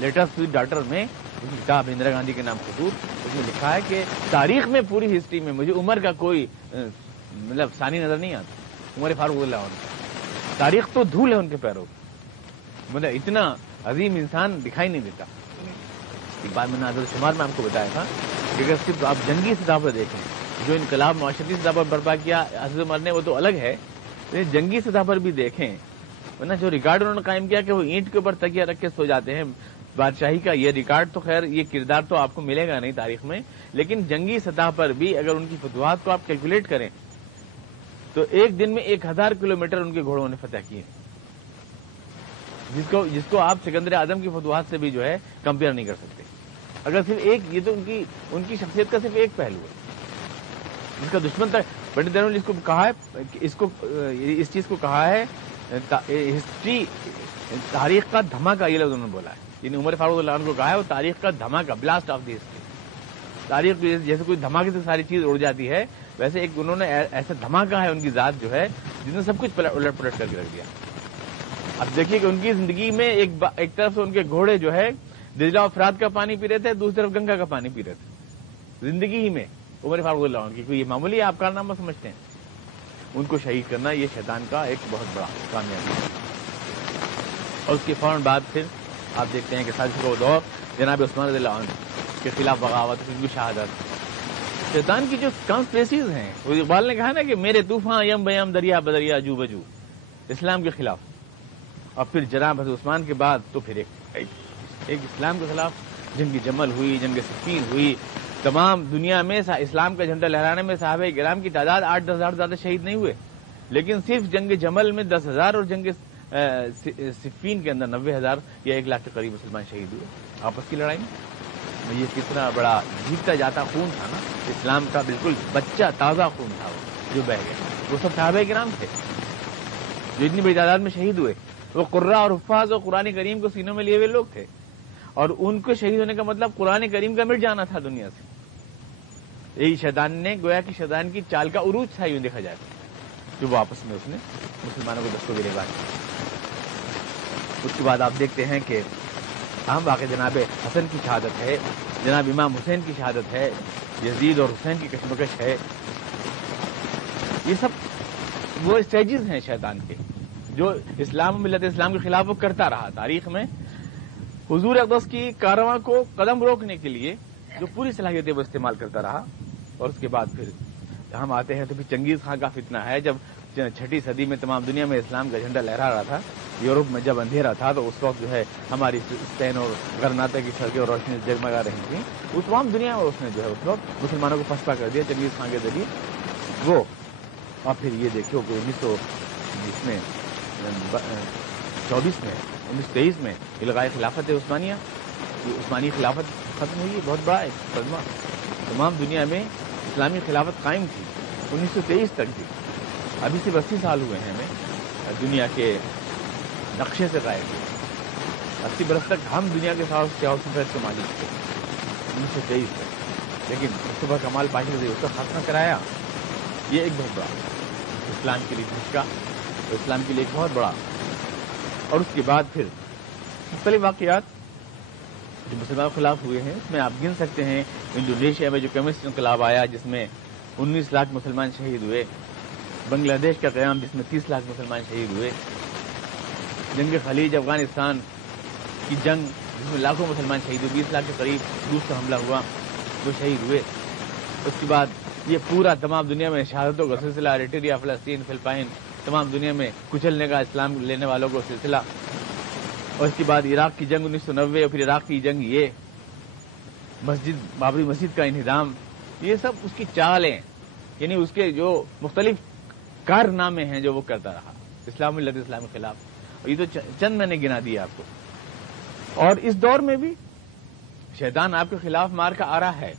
لیٹر سویٹ ڈاٹر میں، اس کی کتاب اندرا گاندھی کے نام خطوط، اس میں لکھا ہے کہ تاریخ میں پوری ہسٹری میں مجھے عمر کا کوئی مطلب ثانی نظر نہیں آتا. عمر فاروق اللہ عنہ تاریخ تو دھول ہے ان کے پیروں، مطلب اتنا عظیم انسان دکھائی نہیں دیتا. ایک بار میں نے عدد شمار میں آپ کو بتایا تھا کہ اگر صرف آپ جنگی سطح پر دیکھیں جو انقلاب معاشرتی سطح پر برپا کیا حضرت عمر نے وہ تو الگ ہے، لیکن جنگی سطح پر بھی دیکھیں ورنہ جو ریکارڈ انہوں نے قائم کیا کہ وہ اینٹ کے اوپر تکیہ رکھ کے سو جاتے ہیں بادشاہی کا، یہ ریکارڈ تو خیر یہ کردار تو آپ کو ملے گا نہیں تاریخ میں، لیکن جنگی سطح پر بھی اگر ان کی فتوحات کو آپ کیلکولیٹ کریں تو ایک دن میں 1000 کلومیٹر ان کے گھوڑوں نے فتح کیے، جس کو آپ سکندر اعظم کی فتوحات سے بھی جو ہے کمپیئر نہیں کر سکتے. اگر صرف ایک، یہ تو ان کی شخصیت کا صرف ایک پہلو ہے جس کا دشمن تک پنڈت نہرو نے اس کو کہا ہے، اس چیز کو کہا ہے ہسٹری، تاریخ کا دھماکہ، یہ لفظ انہوں نے بولا ہے. یعنی عمر فاروق اللہ عنہ کو کہا ہے وہ تاریخ کا دھماکہ، بلاسٹ آف دی ہسٹری. تاریخ جیسے کوئی دھماکے سے ساری چیز اڑ جاتی ہے ویسے ایک انہوں نے ایسا دھماکہ ہے ان کی ذات جو ہے جس نے سب کچھ الٹ پلٹ کر کے رکھ دیا. اب دیکھیے کہ ان کی زندگی میں ایک طرف سے ان کے گھوڑے جو ہے دجلہ و فرات کا پانی پی رہے تھے، دوسری طرف گنگا کا پانی پی رہے تھے زندگی ہی میں. عمر فاروق اللہ عنہ کی کوئی یہ معمولی آپ کارنامہ سمجھتے ہیں؟ ان کو شہید کرنا یہ شیطان کا ایک بہت بڑا کامیابی ہے. اور اس کے فوراً بعد پھر آپ دیکھتے ہیں کہ سازش کا دور جناب عثمان رضی اللہ عنہ کے خلاف بغاوت، ان کی شہادت. شیطان کی جو کانسپریسیز ہیں، وہ اقبال نے کہا نا کہ میرے طوفان یم بیم دریا بدریا جو بجو، اسلام کے خلاف. اور پھر جناب حضرت عثمان کے بعد تو پھر ایک اسلام کے خلاف جنگ جمل ہوئی، جنگ صفین ہوئی. تمام دنیا میں اسلام کا جھنڈا لہرانے میں صحابہ کرام کی تعداد 8-10 ہزار زیادہ شہید نہیں ہوئے، لیکن صرف جنگ جمل میں 10,000 اور جنگ صفین کے اندر 90,000 یا 1 لاکھ کے قریب مسلمان شہید ہوئے آپس کی لڑائی میں. یہ کتنا بڑا جیتتا جاتا خون تھا نا، اسلام کا بالکل بچہ تازہ خون تھا وہ جو بہہ گیا. وہ سب صحابہ کرام تھے جو اتنی بڑی تعداد میں شہید ہوئے. وہ قراء اور حفاظ اور قرآن کریم کو سینوں میں لیے ہوئے لوگ تھے، اور ان کو شہید ہونے کا مطلب قرآن کریم کا مٹ جانا تھا دنیا سے. یہی شیطان نے گویا کہ شیطان کی چال کا عروج تھا یوں دیکھا جائے جو وہ آپس میں اس نے مسلمانوں کو دستوں گرے بات. اس کے بعد آپ دیکھتے ہیں کہ اہم واقع جناب حسن کی شہادت ہے، جناب امام حسین کی شہادت ہے، یزید اور حسین کی کشمکش ہے. یہ سب وہ اسٹیجز ہیں شیطان کے جو اسلام ملت اسلام کے خلاف وہ کرتا رہا تاریخ میں. حضور اقدس کی کاررواں کو قدم روکنے کے لیے جو پوری صلاحیتیں وہ استعمال کرتا رہا. اور اس کے بعد پھر ہم آتے ہیں تو پھر چنگیز خان کا فتنہ ہے. جب 6 صدی میں تمام دنیا میں اسلام کا جھنڈا لہرا رہا تھا، یورپ میں جب اندھیرا تھا تو اس وقت جو ہے ہماری اسپین اور غرناطہ کی سڑکیں اور روشنی جگمگا رہی تھیں. اس تمام دنیا میں اس نے جو ہے اس وقت مسلمانوں کو پسپا کر دیا چنگیز خان کے ذریعے وہ. اور پھر یہ دیکھو کہ 1923 میں الغائے خلافت عثمانیہ، عثمانی خلافت ختم ہوئی. بہت بڑا ایک صدمہ. تمام دنیا میں اسلامی خلافت قائم تھی 1923 تک بھی. ابھی صرف 80 سال ہوئے ہیں ہمیں دنیا کے نقشے سے غائب ہوئے. 80 برس تک ہم دنیا کے سیاح سفید کے مالک تھے 1923 تک. لیکن مصطفیٰ کمال پاشا نے اس کا خاتمہ کرایا. یہ ایک بہت بڑا اسلام کے لیے جھٹکا، اسلام کے لیے ایک بہت بڑا. اور اس کے بعد پھر مختلف واقعات جو مسلمانوں کے خلاف ہوئے ہیں اس میں آپ گن سکتے ہیں. انڈونیشیا میں جو کمیونسٹ انقلاب آیا جس میں 19 لاکھ مسلمان شہید ہوئے. بنگلہ دیش کا قیام جس میں 30 لاکھ مسلمان شہید ہوئے. جنگ خلیج افغانستان کی جنگ جس میں لاکھوں مسلمان شہید ہوئے. 20 لاکھ کے قریب روس کا حملہ ہوا، وہ شہید ہوئے. اس کے بعد یہ پورا تمام دنیا میں شہادتوں کا سلسلہ، ایریٹریا، فلسطین، فلپائن، تمام دنیا میں کچلنے کا اسلام لینے والوں کو سلسلہ. اور اس کے بعد عراق کی جنگ 1990 اور پھر عراق کی جنگ، یہ بابری مسجد کا انہدام، یہ سب اس کی چالیں، یعنی اس کے جو مختلف کارنامے ہیں جو وہ کرتا رہا اسلام ملت اسلام کے خلاف. یہ تو چند میں نے گنا دیا آپ کو. اور اس دور میں بھی شیطان آپ کے خلاف مار کا آ رہا ہے،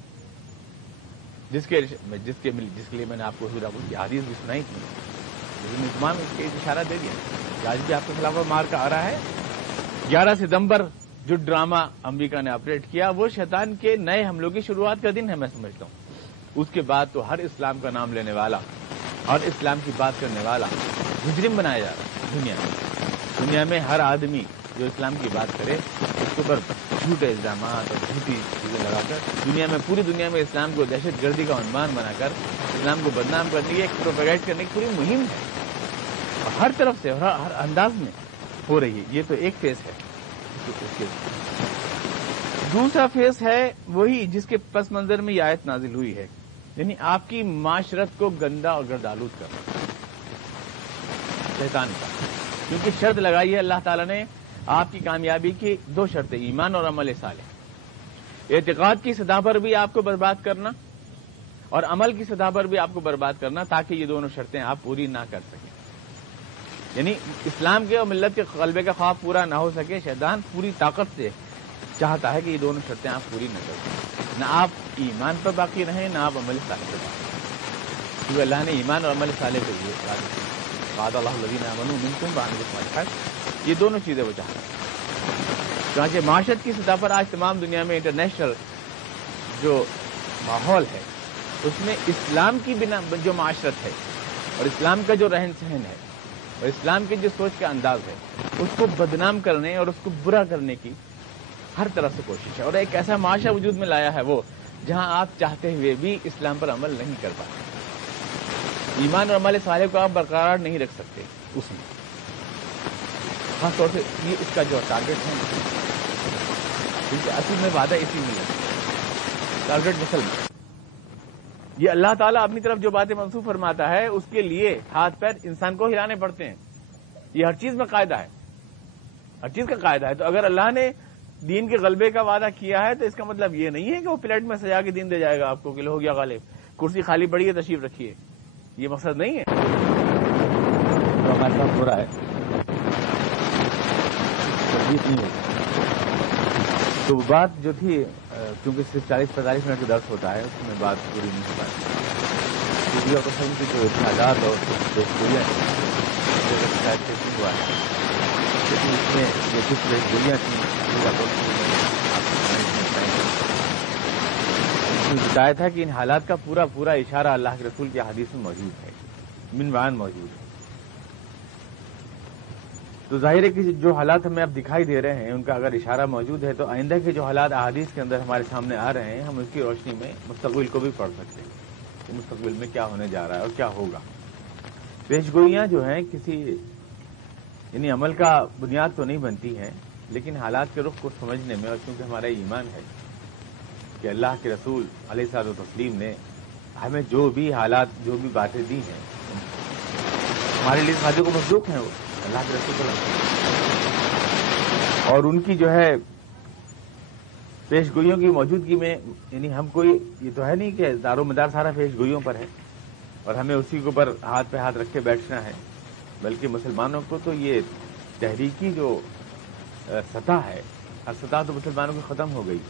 جس کے لیے میں نے آپ کو حضور کی حدیث بھی سنائی تھی، لیکن تمام اس کے اشارہ دے دیا کہ آج بھی آپ کے خلاف مار کا آ رہا ہے. 11 ستمبر جو ڈرامہ امریکہ نے آپریٹ کیا وہ شیطان کے نئے حملوں کی شروعات کا دن ہے، میں سمجھتا ہوں. اس کے بعد تو ہر اسلام کا نام لینے والا اور اسلام کی بات کرنے والا مجرم بنایا جا رہا ہے. دنیا میں ہر آدمی جو اسلام کی بات کرے اس کے اوپر جھوٹے الزامات اور جھوٹی چیزیں لگا کر دنیا میں پوری دنیا میں اسلام کو دہشت گردی کا عنوان بنا کر اسلام کو بدنام کرنے کی، ایک پروپیگیٹ کرنے کی پوری مہم ہے، اور ہر طرف سے اور ہر انداز میں ہو رہی ہے. یہ تو ایک فیس ہے. دوسرا فیس ہے وہی جس کے پس منظر میں یہ آیت نازل ہوئی ہے، یعنی آپ کی معاشرت کو گندا اور گردآلود کرنا شیطان کا. کیونکہ شرط لگائی ہے اللہ تعالیٰ نے آپ کی کامیابی کی 2 شرطیں، ایمان اور عمل صالح. اعتقاد کی سطح پر بھی آپ کو برباد کرنا اور عمل کی سطح پر بھی آپ کو برباد کرنا، تاکہ یہ دونوں شرطیں آپ پوری نہ کر سکیں. یعنی اسلام کے اور ملت کے غلبے کا خواب پورا نہ ہو سکے. شیطان پوری طاقت سے چاہتا ہے کہ یہ دونوں شرطیں آپ پوری نہ کر سکیں، نہ آپ ایمان پر باقی رہیں نہ آپ عمل صالح پر باقی رہیں. کیونکہ اللہ نے ایمان اور عمل صالح کے لیے وعد اللہ الذین آمنوا منکم وعملوا الصالحات، یہ دونوں چیزیں وہ چاہتا ہے. چنانچہ معاشرت کی سطح پر آج تمام دنیا میں انٹرنیشنل جو ماحول ہے اس میں اسلام کی بنا جو معاشرت ہے اور اسلام کا جو رہن سہن ہے اور اسلام کی جو سوچ کا انداز ہے اس کو بدنام کرنے اور اس کو برا کرنے کی ہر طرح سے کوشش ہے. اور ایک ایسا معاشرہ وجود میں لایا ہے وہ جہاں آپ چاہتے ہوئے بھی اسلام پر عمل نہیں کر پاتے. ایمان اور عمل صالح کو آپ برقرار نہیں رکھ سکتے اس میں. خاص طور سے یہ اس کا جو ٹارگیٹ ہے، کیونکہ اصل میں وعدہ اسی میں ہے، ٹارگیٹ مسلمان. یہ اللہ تعالیٰ اپنی طرف جو باتیں منسوخ فرماتا ہے اس کے لیے ہاتھ پیر انسان کو ہلانے پڑتے ہیں. یہ ہر چیز میں قاعدہ ہے، ہر چیز کا قاعدہ ہے. تو اگر اللہ نے دین کے غلبے کا وعدہ کیا ہے تو اس کا مطلب یہ نہیں ہے کہ وہ پلیٹ میں سجا کے دین دے جائے گا آپ کو کہ ہو گیا غالب، کرسی خالی پڑی ہے تشریف رکھیے. یہ مقصد نہیں ہے. تو ہمارے ساتھ ہو رہا ہے تو بات جو تھی، کیونکہ صرف 40-45 منٹ کا درس ہوتا ہے اس میں بات پوری نہیں ہو پاتی. ویڈیو قسم کی جو اتحادات اور پیشگوئیاں ہوا ہے لیکن اس میں جو کچھ پیشگوئیاں تھیں بتایا تھا کہ ان حالات کا پورا پورا اشارہ اللہ کے رسول کی حدیث میں موجود ہے، من بیان موجود ہے. تو ظاہر ہے کہ جو حالات ہمیں اب دکھائی دے رہے ہیں ان کا اگر اشارہ موجود ہے تو آئندہ کے جو حالات احادیث کے اندر ہمارے سامنے آ رہے ہیں ہم اس کی روشنی میں مستقبل کو بھی پڑھ سکتے ہیں کہ مستقبل میں کیا ہونے جا رہا ہے اور کیا ہوگا. پیشگوئیاں جو ہیں کسی یعنی عمل کا بنیاد تو نہیں بنتی ہیں، لیکن حالات کے رخ کو سمجھنے میں، اور چونکہ ہمارا ایمان ہے کہ اللہ کے رسول علیہ الصلوۃ والتسلیم نے ہمیں جو بھی حالات جو بھی باتیں دی ہیں ہمارے لیے خاطر کو مصدوق ہیں، وہ اللہ کے رسول کو اور ان کی جو ہے پیشگوئیوں کی موجودگی میں، یعنی ہم کوئی یہ تو ہے نہیں کہ دار و مدار سارا پیشگوئیوں پر ہے اور ہمیں اسی کے اوپر ہاتھ پہ ہاتھ رکھ کے بیٹھنا ہے، بلکہ مسلمانوں کو تو یہ تحریکی جو سطح ہے، ہر سطح تو مسلمانوں کی ختم ہو گئی.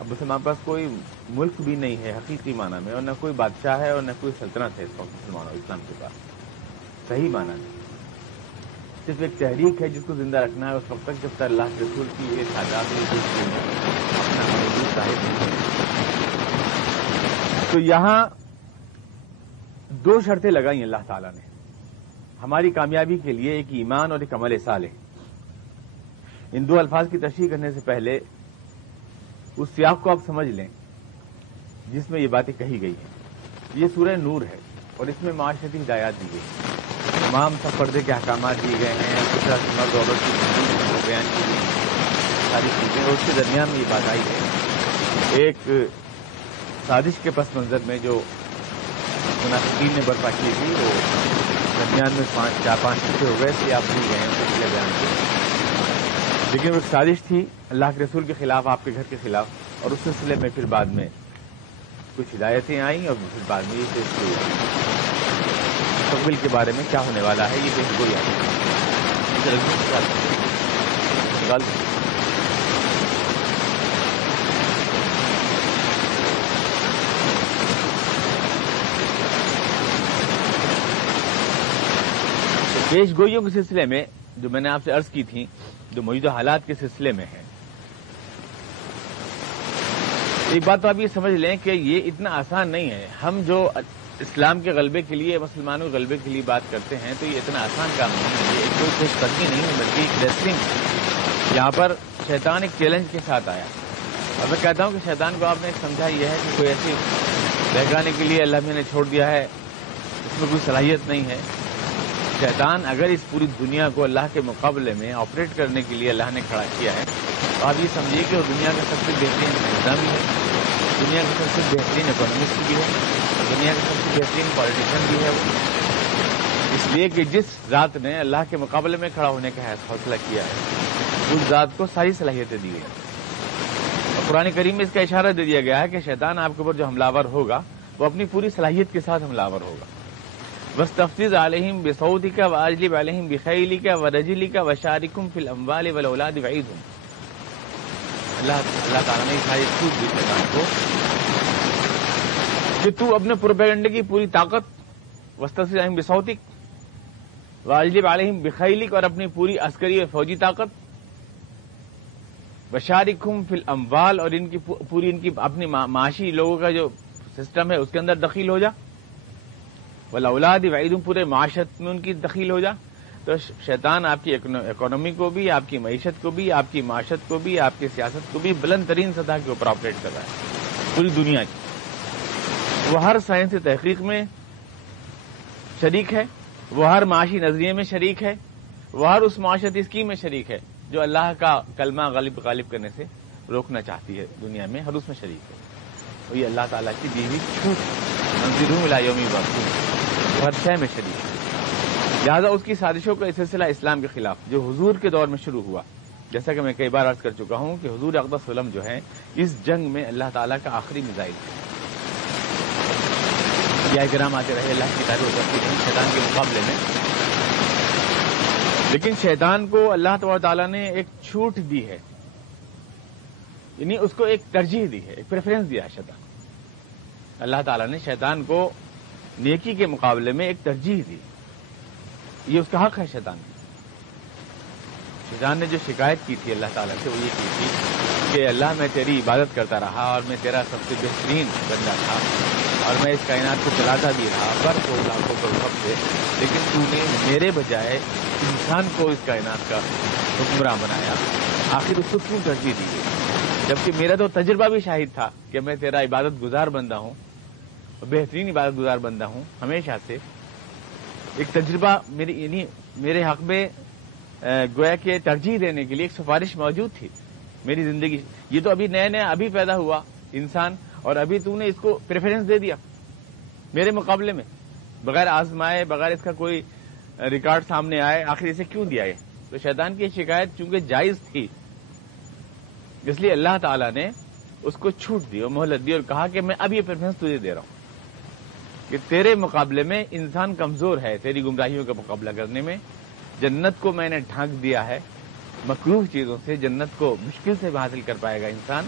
اب مسلمان پاس کوئی ملک بھی نہیں ہے حقیقی معنی میں، اور نہ کوئی بادشاہ ہے اور نہ کوئی سلطنت ہے اس وقت مسلمانوں اسلام کے پاس صحیح معنی میں. صرف ایک تحریک ہے جس کو زندہ رکھنا ہے اس وقت تک جب تک اللہ کے رسول کی ایک آزاد اپنا موجود ظاہر نہیں. تو یہاں 2 شرطیں لگائی اللہ تعالیٰ نے ہماری کامیابی کے لیے، ایک ایمان اور ایک عمل صالح. ان 2 الفاظ کی تشریح کرنے سے پہلے اس سیاق کو آپ سمجھ لیں جس میں یہ باتیں کہی گئی ہیں. یہ سورہ نور ہے اور اس میں معاشرتی ہدایات دی گئی ہیں، تمام سب پردے کے احکامات دیے گئے ہیں، کس طرح سے مرد عورت کی بیان کی گئی ساری چیزیں. اور اس کے درمیان میں یہ بات آئی ہے ایک سازش کے پس منظر میں جو منافقین نے برپا کی تھی، وہ درمیان میں 4-5 حصے ہو گئے تھے، آپ نہیں گئے ان کے بیان کیا، لیکن وہ ایک سازش تھی اللہ کے رسول کے خلاف، آپ کے گھر کے خلاف. اور اس سلسلے میں پھر بعد میں کچھ ہدایتیں آئیں اور پھر بعد میں یہ پیش ہوئی مستقبل کے بارے میں کیا ہونے والا ہے، یہ پیش گوئی آئی. سے رکھ نکال دیں. پیش گوئیوں کے سلسلے میں جو میں نے آپ سے عرض کی تھی، جو موجودہ حالات کے سلسلے میں ہے، ایک بات تو آپ یہ سمجھ لیں کہ یہ اتنا آسان نہیں ہے. ہم جو اسلام کے غلبے کے لیے، مسلمانوں کے غلبے کے لیے بات کرتے ہیں تو یہ اتنا آسان کام نہیں ہے. یہ کوئی پیش قدمی نہیں ہے بلکہ ایک ریسلنگ. یہاں پر شیطان ایک چیلنج کے ساتھ آیا. اب میں کہتا ہوں کہ شیطان کو آپ نے سمجھا یہ ہے کہ کوئی ایسی بہکانے کے لیے اللہ نے چھوڑ دیا ہے، اس میں کوئی صلاحیت نہیں ہے. شیطان اگر اس پوری دنیا کو اللہ کے مقابلے میں آپریٹ کرنے کے لیے اللہ نے کھڑا کیا ہے تو آپ یہ سمجھیے کہ وہ دنیا کا سب سے بہترین نظام بھی ہے، دنیا کا سب سے بہترین اکانومسٹ بھی ہے، دنیا کا سب سے بہترین پالیٹیشین بھی ہے وہ. اس لیے کہ جس ذات نے اللہ کے مقابلے میں کھڑا ہونے کا حوصلہ کیا ہے اس ذات کو ساری صلاحیتیں دی گئی. اور قرآن کریم میں اس کا اشارہ دے دیا گیا ہے کہ شیطان آپ کے اوپر جو حملہ ور ہوگا وہ اپنی پوری صلاحیت کے ساتھ حملہ ور ہوگا. وَاسْتَفْزِزْ عَلَيْهِمْ بِصَوْتِكَ وَأَجْلِبْ عَلَيْهِمْ بِخَيْلِكَ وَرَجِلِكَ وَشَارِكْهُمْ فِي الْأَمْوَالِ وَالْأَوْلَادِ وَعِدْهُمْ. اللہ تعالیٰ نے ساری چھوٹ دی شیطان کو کہ تو اپنے پروپیگنڈے کی پوری طاقت، وَاسْتَفْزِزْ عَلَيْهِمْ بِصَوْتِكَ وَأَجْلِبْ عَلَيْهِمْ بِخَيْلِكَ اور اپنی پوری عسکری اور فوجی طاقت، وَشَارِكْهُمْ فِي الْأَمْوَالِ اور ان کی پوری ان کی اپنی معاشی لوگوں کا جو سسٹم ہے اس کے اندر دخیل ہو جا، والاولاد وعیدہم پورے معاشرت میں ان کی دخیل ہو جا. تو شیطان آپ کی اکانومی کو بھی، آپ کی معیشت کو بھی، آپ کی معاشرت کو بھی، آپ کی سیاست کو بھی بلند ترین سطح کے اوپر آپریٹ کر رہا ہے پوری دنیا کی. وہ ہر سائنسی تحقیق میں شریک ہے، وہ ہر معاشی نظریے میں شریک ہے، وہ ہر اس معاشرتی اسکیم میں شریک ہے جو اللہ کا کلمہ غالب کرنے سے روکنا چاہتی ہے دنیا میں، ہر اس میں شریک ہے. تو یہ اللہ تعالیٰ کی دی ہوئی چھوٹ منظروں الی یوم یبعثون ہر شے میں شریک ہے. لہٰذا اس کی سازشوں کا سلسلہ اسلام کے خلاف جو حضور کے دور میں شروع ہوا، جیسا کہ میں کئی بار عرض کر چکا ہوں کہ حضور اقدس صلی اللہ علیہ وسلم جو ہیں اس جنگ میں اللہ تعالیٰ کا آخری میزائل تھے. یہ کرام آتے رہے اللہ کی تعریف کرتے رہے شیطان کے مقابلے میں، لیکن شیطان کو اللہ تبارک تعالیٰ نے ایک چھوٹ دی ہے، یعنی اس کو ایک ترجیح دی ہے، ایک پریفرنس دیا ہے. شیطان اللہ تعالیٰ نے شیطان کو نیکی کے مقابلے میں ایک ترجیح دی. یہ اس کا حق ہے. شیطان نے جو شکایت کی تھی اللہ تعالیٰ سے وہ یہ کی تھی کہ اللہ میں تیری عبادت کرتا رہا اور میں تیرا سب سے بہترین بندہ تھا اور میں اس کائنات کو چلاتا بھی رہا برف و لاکھوں کو وقت سے، لیکن تو نے میرے بجائے انسان کو اس کائنات کا حکمراں بنایا. آخر اس کو کیوں ترجیح دی گئی جبکہ میرا تو تجربہ بھی شاہد تھا کہ میں تیرا عبادت گزار بندہ ہوں، بہترین عبادت گزار بندہ ہوں. ہمیشہ سے ایک تجربہ یعنی میرے حق میں گویا کہ ترجیح دینے کے لیے ایک سفارش موجود تھی میری زندگی. یہ تو ابھی نیا ابھی پیدا ہوا انسان اور ابھی تو نے اس کو پریفرنس دے دیا میرے مقابلے میں بغیر آزمائے، بغیر اس کا کوئی ریکارڈ سامنے آئے. آخر اسے کیوں دیا ہے؟ تو شیطان کی شکایت چونکہ جائز تھی اس لیے اللہ تعالیٰ نے اس کو چھوٹ دی اور مہلت دی اور کہا کہ میں اب یہ پریفرنس تجھے دے رہا ہوں کہ تیرے مقابلے میں انسان کمزور ہے تیری گمراہیوں کا مقابلہ کرنے میں. جنت کو میں نے ڈھانک دیا ہے مکروہ چیزوں سے، جنت کو مشکل سے حاصل کر پائے گا انسان،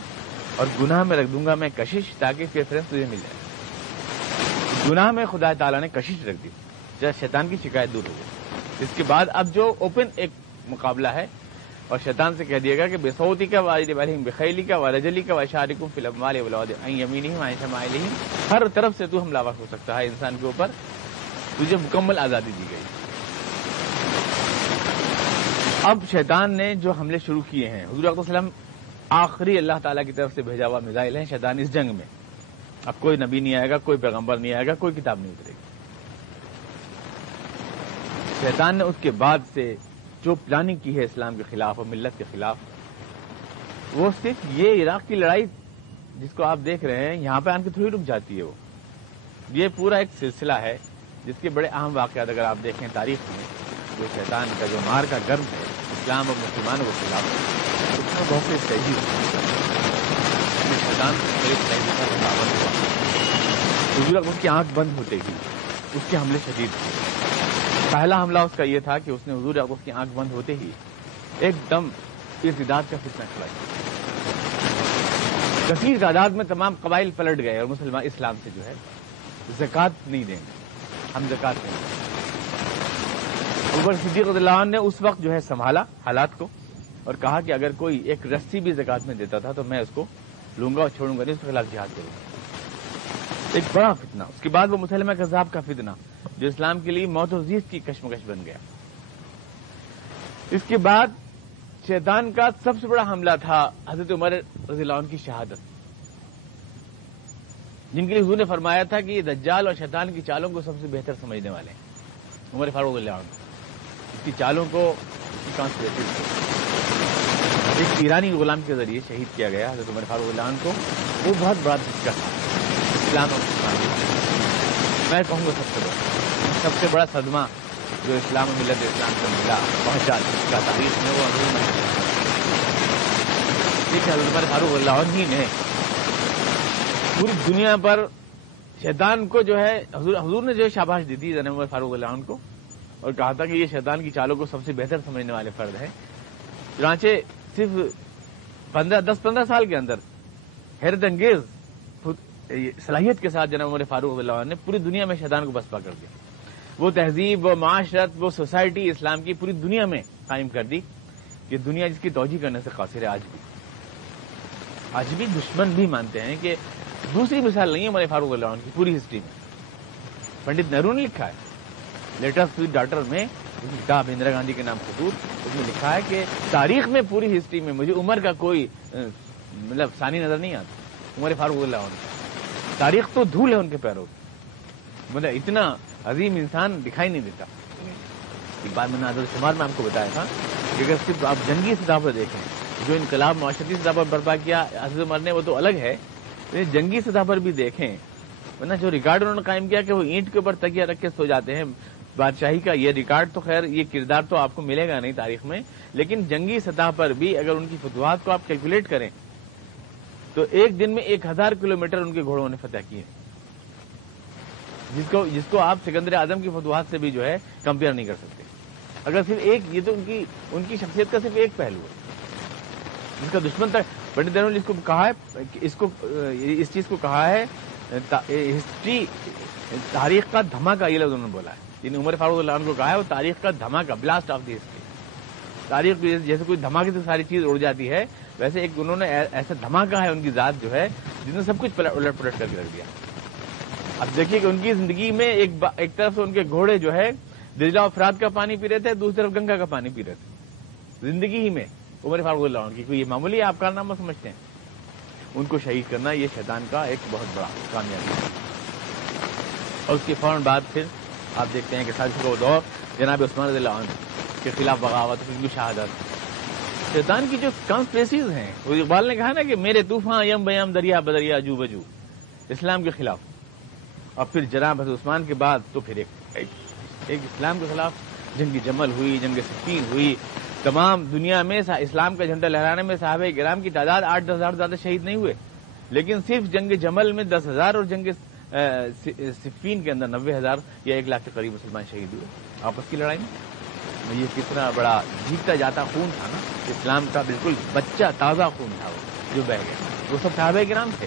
اور گناہ میں رکھ دوں گا میں کشش تاکہ پریفرنس تجھے مل جائے. گناہ میں خدا تعالیٰ نے کشش رکھ دی جب شیطان کی شکایت دور ہو گئی. اس کے بعد اب جو اوپن ایک مقابلہ ہے اور شیطان سے کہہ دیا گیا کہ بصوتی کا واجب علیہم بخیلی کا ورجلی کا وشارکم فی الاموال والاولاد عن یمینہم وعن شمائلہم. ہر طرف سے تو حملہ ور ہو سکتا ہے انسان کے اوپر، تجھے مکمل آزادی دی گئی. اب شیطان نے جو حملے شروع کیے ہیں، حضور اقدس صلی اللہ علیہ وسلم آخری اللہ تعالیٰ کی طرف سے بھیجا ہوا میزائل ہیں شیطان اس جنگ میں. اب کوئی نبی نہیں آئے گا، کوئی پیغمبر نہیں آئے گا، کوئی کتاب نہیں اترے گی. شیطان نے اس کے بعد سے جو پلاننگ کی ہے اسلام کے خلاف اور ملت کے خلاف، وہ صرف یہ عراق کی لڑائی جس کو آپ دیکھ رہے ہیں یہاں پہ آن کے تھوڑی رک جاتی ہے. وہ یہ پورا ایک سلسلہ ہے جس کے بڑے اہم واقعات اگر آپ دیکھیں تاریخ میں، جو شیطان کا جو مار کا گرم ہے اسلام اور مسلمانوں کے خلاف، اس میں بہت سے شہید شیطان کا برابر ہوا. حضور اکرم کی آنکھ بند ہوتے ہی اس کے حملے شدید تھے. پہلا حملہ اس کا یہ تھا کہ اس نے حضور اقدس کی آنکھ بند ہوتے ہی ایک دم ارتداد کا فتنہ کھڑا کیا. کثیر تعداد میں تمام قبائل پلٹ گئے اور مسلمان اسلام سے جو ہے زکوٰۃ نہیں دیں گے، ہم زکوٰۃ دیں گے. ابوبکر صدیق رضی اللہ عنہ نے اس وقت جو ہے سنبھالا حالات کو اور کہا کہ اگر کوئی ایک رسی بھی زکوٰۃ میں دیتا تھا تو میں اس کو لوں گا اور چھوڑوں گا نہیں، اس کے خلاف جہاد کروں گا. ایک بڑا فتنہ. اس کے بعد وہ مسلمہ کذاب کا فتنہ جو اسلام کے لیے موت و زیست کی کشمکش بن گیا. اس کے بعد شیطان کا سب سے بڑا حملہ تھا حضرت عمر رضی اللہ عنہ کی شہادت، جن کے لیے حضور نے فرمایا تھا کہ یہ دجال اور شیطان کی چالوں کو سب سے بہتر سمجھنے والے ہیں. عمر فاروق رضی اللہ عنہ اس کی چالوں کو ایک ایرانی غلام کے ذریعے شہید کیا گیا حضرت عمر فاروق رضی اللہ عنہ کو. وہ بہت بڑا دھچکا تھا اسلام اور میں کہوں گا سب سے بڑا صدمہ جو اسلام و ملت اسلام کو ملا پہنچا جس کا تاریخ میں وہ حضرت عمر فاروق رضی اللہ عنہ نے پوری دنیا پر شیطان کو جو ہے حضور نے جو ہے شاباش دی تھی جناب عمر فاروق رضی اللہ عنہ کو اور کہا تھا کہ یہ شیطان کی چالوں کو سب سے بہتر سمجھنے والے فرد ہیں. چنانچہ صرف 10-15 سال کے اندر حیرت انگیز صلاحیت کے ساتھ جناب عمر فاروق رضی اللہ عنہ نے پوری دنیا میں شیطان کو بسپا کر دیا. وہ تہذیب، وہ معاشرت، وہ سوسائٹی اسلام کی پوری دنیا میں قائم کر دی کہ دنیا جس کی توجہ کرنے سے قاصر ہے. آج بھی دشمن بھی مانتے ہیں کہ دوسری مثال نہیں ہے عمر فاروق رضی اللہ عنہ کی پوری ہسٹری میں. پنڈت نہرو نے لکھا ہے لیٹرز ٹو ڈاٹر میں کتاب اندرا گاندھی کے نام خطوط، اس میں لکھا ہے کہ تاریخ میں پوری ہسٹری میں مجھے عمر کا کوئی مطلب ثانی نظر نہیں آتا. عمر فاروق رضی اللہ عنہ تاریخ تو دھول ہے ان کے پیروں کی، مطلب اتنا عظیم انسان دکھائی نہیں دیتا. ایک بات میں نے عدد شمار میں آپ کو بتایا تھا کہ اگر صرف آپ جنگی سطح پر دیکھیں جو انقلاب معاشرتی سطح پر برپا کیا حضرت عمر نے وہ تو الگ ہے، جنگی سطح پر بھی دیکھیں ورنہ جو ریکارڈ انہوں نے قائم کیا کہ وہ اینٹ کے اوپر تکیہ رکھ کے سو جاتے ہیں بادشاہی کا، یہ ریکارڈ تو خیر یہ کردار تو آپ کو ملے گا نہیں تاریخ میں، لیکن جنگی سطح پر بھی اگر ان کی فتوحات کو آپ کیلکولیٹ کریں تو ایک دن میں 1000 کلومیٹر ان کے گھوڑوں نے فتح کیے، جس کو آپ سکندر اعظم کی فتوحات سے بھی جو ہے کمپیئر نہیں کر سکتے. اگر صرف ایک یہ تو ان کی شخصیت کا صرف ایک پہلو ہے جس کا دشمن تک پنڈت نہرو نے اس کو کہا ہے، اس چیز کو کہا ہے ہسٹری تاریخ کا دھماکہ، یہ لفظ انہوں نے بولا ہے. جن عمر فاروق اللہ عنہ کو کہا ہے وہ تاریخ کا دھماکہ، بلاسٹ آف دی ہسٹری. تاریخ جیسے کوئی دھماکے سے ساری چیز اڑ جاتی ہے ویسے ایک انہوں نے ایسا دھماکہ ہے ان کی ذات جو ہے جس نے سب کچھ الٹ پلٹ کر کے رکھ دیا. اب دیکھیے کہ ان کی زندگی میں ایک طرف سے ان کے گھوڑے جو ہے دجلہ و فرات کا پانی پی رہے تھے، دوسری طرف گنگا کا پانی پی رہے تھے زندگی ہی میں. عمر فاروق اللہ عنہ کی کوئی یہ معمولی آپ کارنامہ سمجھتے ہیں؟ ان کو شہید کرنا یہ شیطان کا ایک بہت بڑا کامیابی ہے. اور اس کے فوراً بعد پھر آپ دیکھتے ہیں کہ سازش کا وہ دور جناب عثمان رضی اللہ عنہ کے خلاف بغاوت، ان کی شہادت. شیطان کی جو کانسپریسیز ہیں وہ اقبال نے کہا نا کہ میرے طوفان یم بیام دریا بدریا جو بجو اسلام کے خلاف. اور پھر جناب حضرت عثمان کے بعد تو پھر ایک اسلام کے خلاف جنگ جمل ہوئی، جنگ صفین ہوئی. تمام دنیا میں اسلام کا جھنڈا لہرانے میں صحابہ کرام کی تعداد 8-10 ہزار زیادہ شہید نہیں ہوئے، لیکن صرف جنگ جمل میں 10,000 اور جنگ صفین کے اندر 90,000 یا 1 لاکھ کے قریب مسلمان شہید ہوئے آپس کی لڑائی میں. یہ کتنا بڑا جیتا جاتا خون تھا نا، اسلام کا بالکل بچہ تازہ خون تھا وہ جو بہہ گیا. وہ سب صحابہ کرام تھے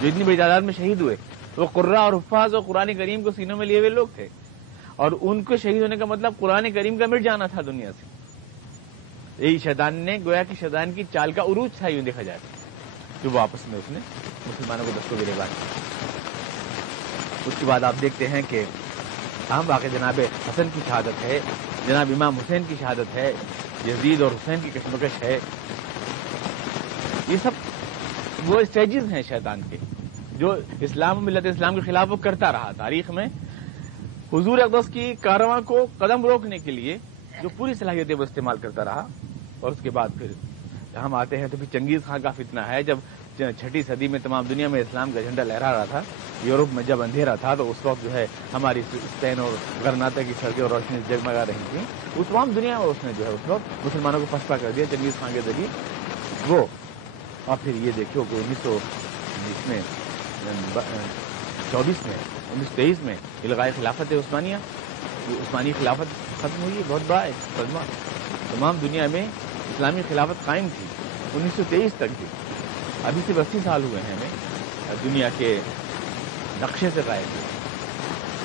جو اتنی بڑی تعداد میں شہید ہوئے. وہ قراء اور حفاظ اور قرآن کریم کو سینوں میں لیے ہوئے لوگ تھے اور ان کو شہید ہونے کا مطلب قرآن کریم کا مٹ جانا تھا دنیا سے. یہی شیطان نے گویا کہ شیطان کی چال کا عروج تھا یوں دیکھا جائے جو وہ آپس میں اس نے مسلمانوں کو دستوں گرے بات. اس کے بعد آپ دیکھتے ہیں کہ اہم واقع جناب حسن کی شہادت ہے، جناب امام حسین کی شہادت ہے، یزید اور حسین کی کشمکش ہے. یہ سب وہ اسٹیجز ہیں شیطان کے جو اسلام و ملت اسلام کے خلاف وہ کرتا رہا تاریخ میں. حضور اقدس کی کارواں کو قدم روکنے کے لیے جو پوری صلاحیتیں وہ استعمال کرتا رہا. اور اس کے بعد پھر ہم آتے ہیں تو پھر چنگیز خان کا فتنہ ہے. جب 6 صدی میں تمام دنیا میں اسلام کا جھنڈا لہرا رہا تھا، یورپ میں جب اندھیرا تھا تو اس وقت جو ہے ہماری اسپین اور غرناطہ کی سڑکیں اور روشنی جگمگا رہی تھیں. اس تمام دنیا میں اس نے جو ہے اس وقت مسلمانوں کو پسپا کر دیا چنگیز خان کے ذریعے وہ. اور پھر یہ دیکھو کہ 1924 میں 1923 میں الغائے خلافت عثمانیہ عثمانی خلافت ختم ہوئی ہے، بہت بڑا ایک صدمہ. تمام دنیا میں اسلامی خلافت قائم تھی 1923 تک بھی. ابھی صرف 80 سال ہوئے ہیں ہمیں دنیا کے نقشے سے غائب ہوئے.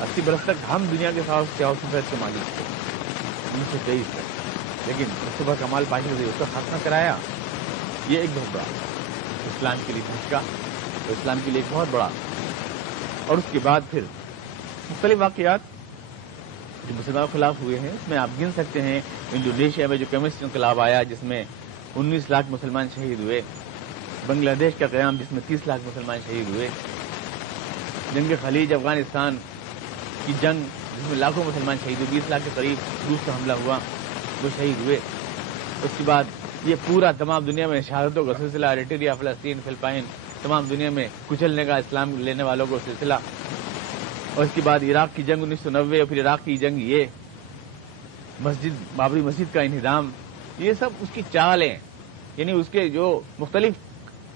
80 برس تک ہم دنیا کے سیاح سفید کے مالک تھے 1923 تک. لیکن مصطفیٰ کمال پاشا نے اس کا خاتمہ کرایا. یہ ایک بہت بڑا اسلام کے لیے دھچکا، اسلام کے لیے ایک بہت بڑا. اور اس کے بعد پھر مختلف واقعات جو مسلمانوں کے خلاف ہوئے ہیں، اس میں آپ گن سکتے ہیں انڈونیشیا میں جو کمیونسٹ انقلاب آیا جس میں 19 لاکھ مسلمان شہید ہوئے، بنگلہ دیش کا قیام جس میں 30 لاکھ مسلمان شہید ہوئے، جنگ خلیج افغانستان کی جنگ جس میں لاکھوں مسلمان شہید ہوئے، 20 لاکھ کے قریب روس کا حملہ ہوا، وہ شہید ہوئے. اس کے بعد یہ پورا تمام دنیا میں شہادتوں کا سلسلہ، ایریٹریا، فلسطین، فلپائن، تمام دنیا میں کچلنے کا اسلام لینے والوں کو سلسلہ. اور اس کے بعد عراق کی جنگ 1990 اور پھر عراق کی جنگ، یہ بابری مسجد کا انہدام، یہ سب اس کی چالیں، یعنی اس کے جو مختلف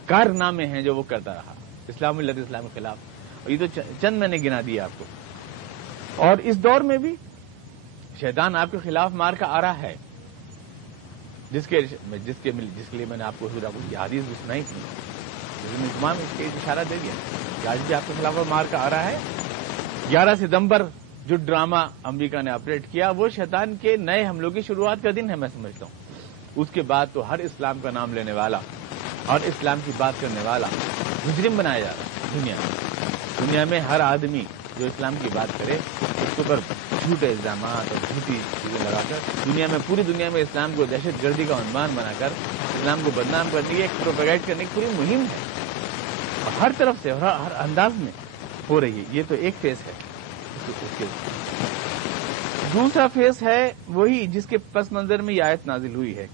کارنامے ہیں جو وہ کرتا رہا اسلام ملت اسلام کے خلاف. اور یہ تو چند میں نے گنا دیا آپ کو. اور اس دور میں بھی شیطان آپ کے خلاف مار کا آ رہا ہے، جس کے لیے میں نے آپ کو یہ حدیث بھی سنائی تھی، جس میں تمام اس کے اشارہ دے دیا کہ آج بھی آپ کے خلاف مار کا آ رہا ہے. 11 ستمبر جو ڈرامہ امریکہ نے آپریٹ کیا وہ شیطان کے نئے حملوں کی شروعات کا دن ہے، میں سمجھتا ہوں. اس کے بعد تو ہر اسلام کا نام لینے والا اور اسلام کی بات کرنے والا مجرم بنایا جا رہا ہے. دنیا میں ہر آدمی جو اسلام کی بات کرے اس کے اوپر جھوٹے الزامات اور جھوٹی چیزیں لگا کر دنیا میں، پوری دنیا میں اسلام کو دہشت گردی کا عنوان بنا کر اسلام کو بدنام کرنے کی، ایک پروپیگیٹ کرنے کی پوری مہم ہے، اور ہر طرف سے اور ہر انداز میں ہو رہی ہے. یہ تو ایک فیس ہے. دوسرا فیس ہے وہی جس کے پس منظر میں یہ آیت نازل ہوئی ہے،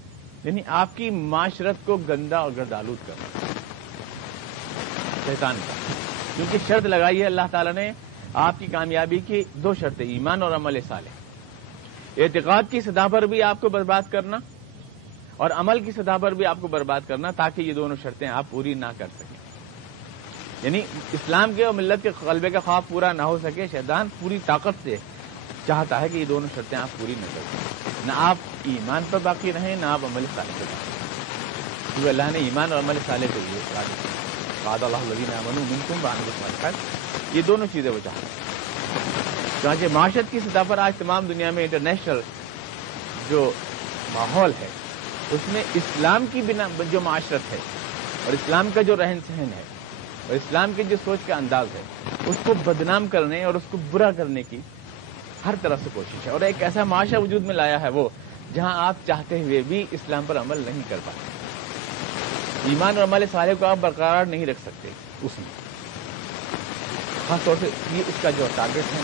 یعنی آپ کی معاشرت کو گندا اور گردآلود کرنا شیطان کا. کیونکہ شرط لگائی ہے اللہ تعالیٰ نے آپ کی کامیابی کی 2 شرطیں، ایمان اور عمل صالح. اعتقاد کی سطح پر بھی آپ کو برباد کرنا اور عمل کی سطح پر بھی آپ کو برباد کرنا، تاکہ یہ دونوں شرطیں آپ پوری نہ کر سکیں. یعنی اسلام کے اور ملت کے غلبے کا خواب پورا نہ ہو سکے. شیطان پوری طاقت سے چاہتا ہے کہ یہ دونوں شرطیں آپ پوری نہ کریں، نہ آپ ایمان پر باقی رہیں، نہ آپ عمل صالح پر باقی رہیں. کیونکہ اللہ نے ایمان اور عمل صالح کے لیے وعد اللہ الذین آمنوا منکم وعملوا الصالحات، یہ دونوں چیزیں وہ چاہتے ہیں. چنانچہ معاشرت کی سطح پر آج تمام دنیا میں انٹرنیشنل جو ماحول ہے اس میں اسلام کی بنا جو معاشرت ہے اور اسلام کا جو رہن سہن ہے اور اسلام کی جو سوچ کا انداز ہے اس کو بدنام کرنے اور اس کو برا کرنے کی ہر طرف سے کوشش ہے. اور ایک ایسا معاشرہ وجود میں لایا ہے وہ جہاں آپ چاہتے ہوئے بھی اسلام پر عمل نہیں کر پاتے. ایمان اور عمل صالح کو آپ برقرار نہیں رکھ سکتے اس میں. خاص طور سے یہ اس کا جو ٹارگیٹ ہے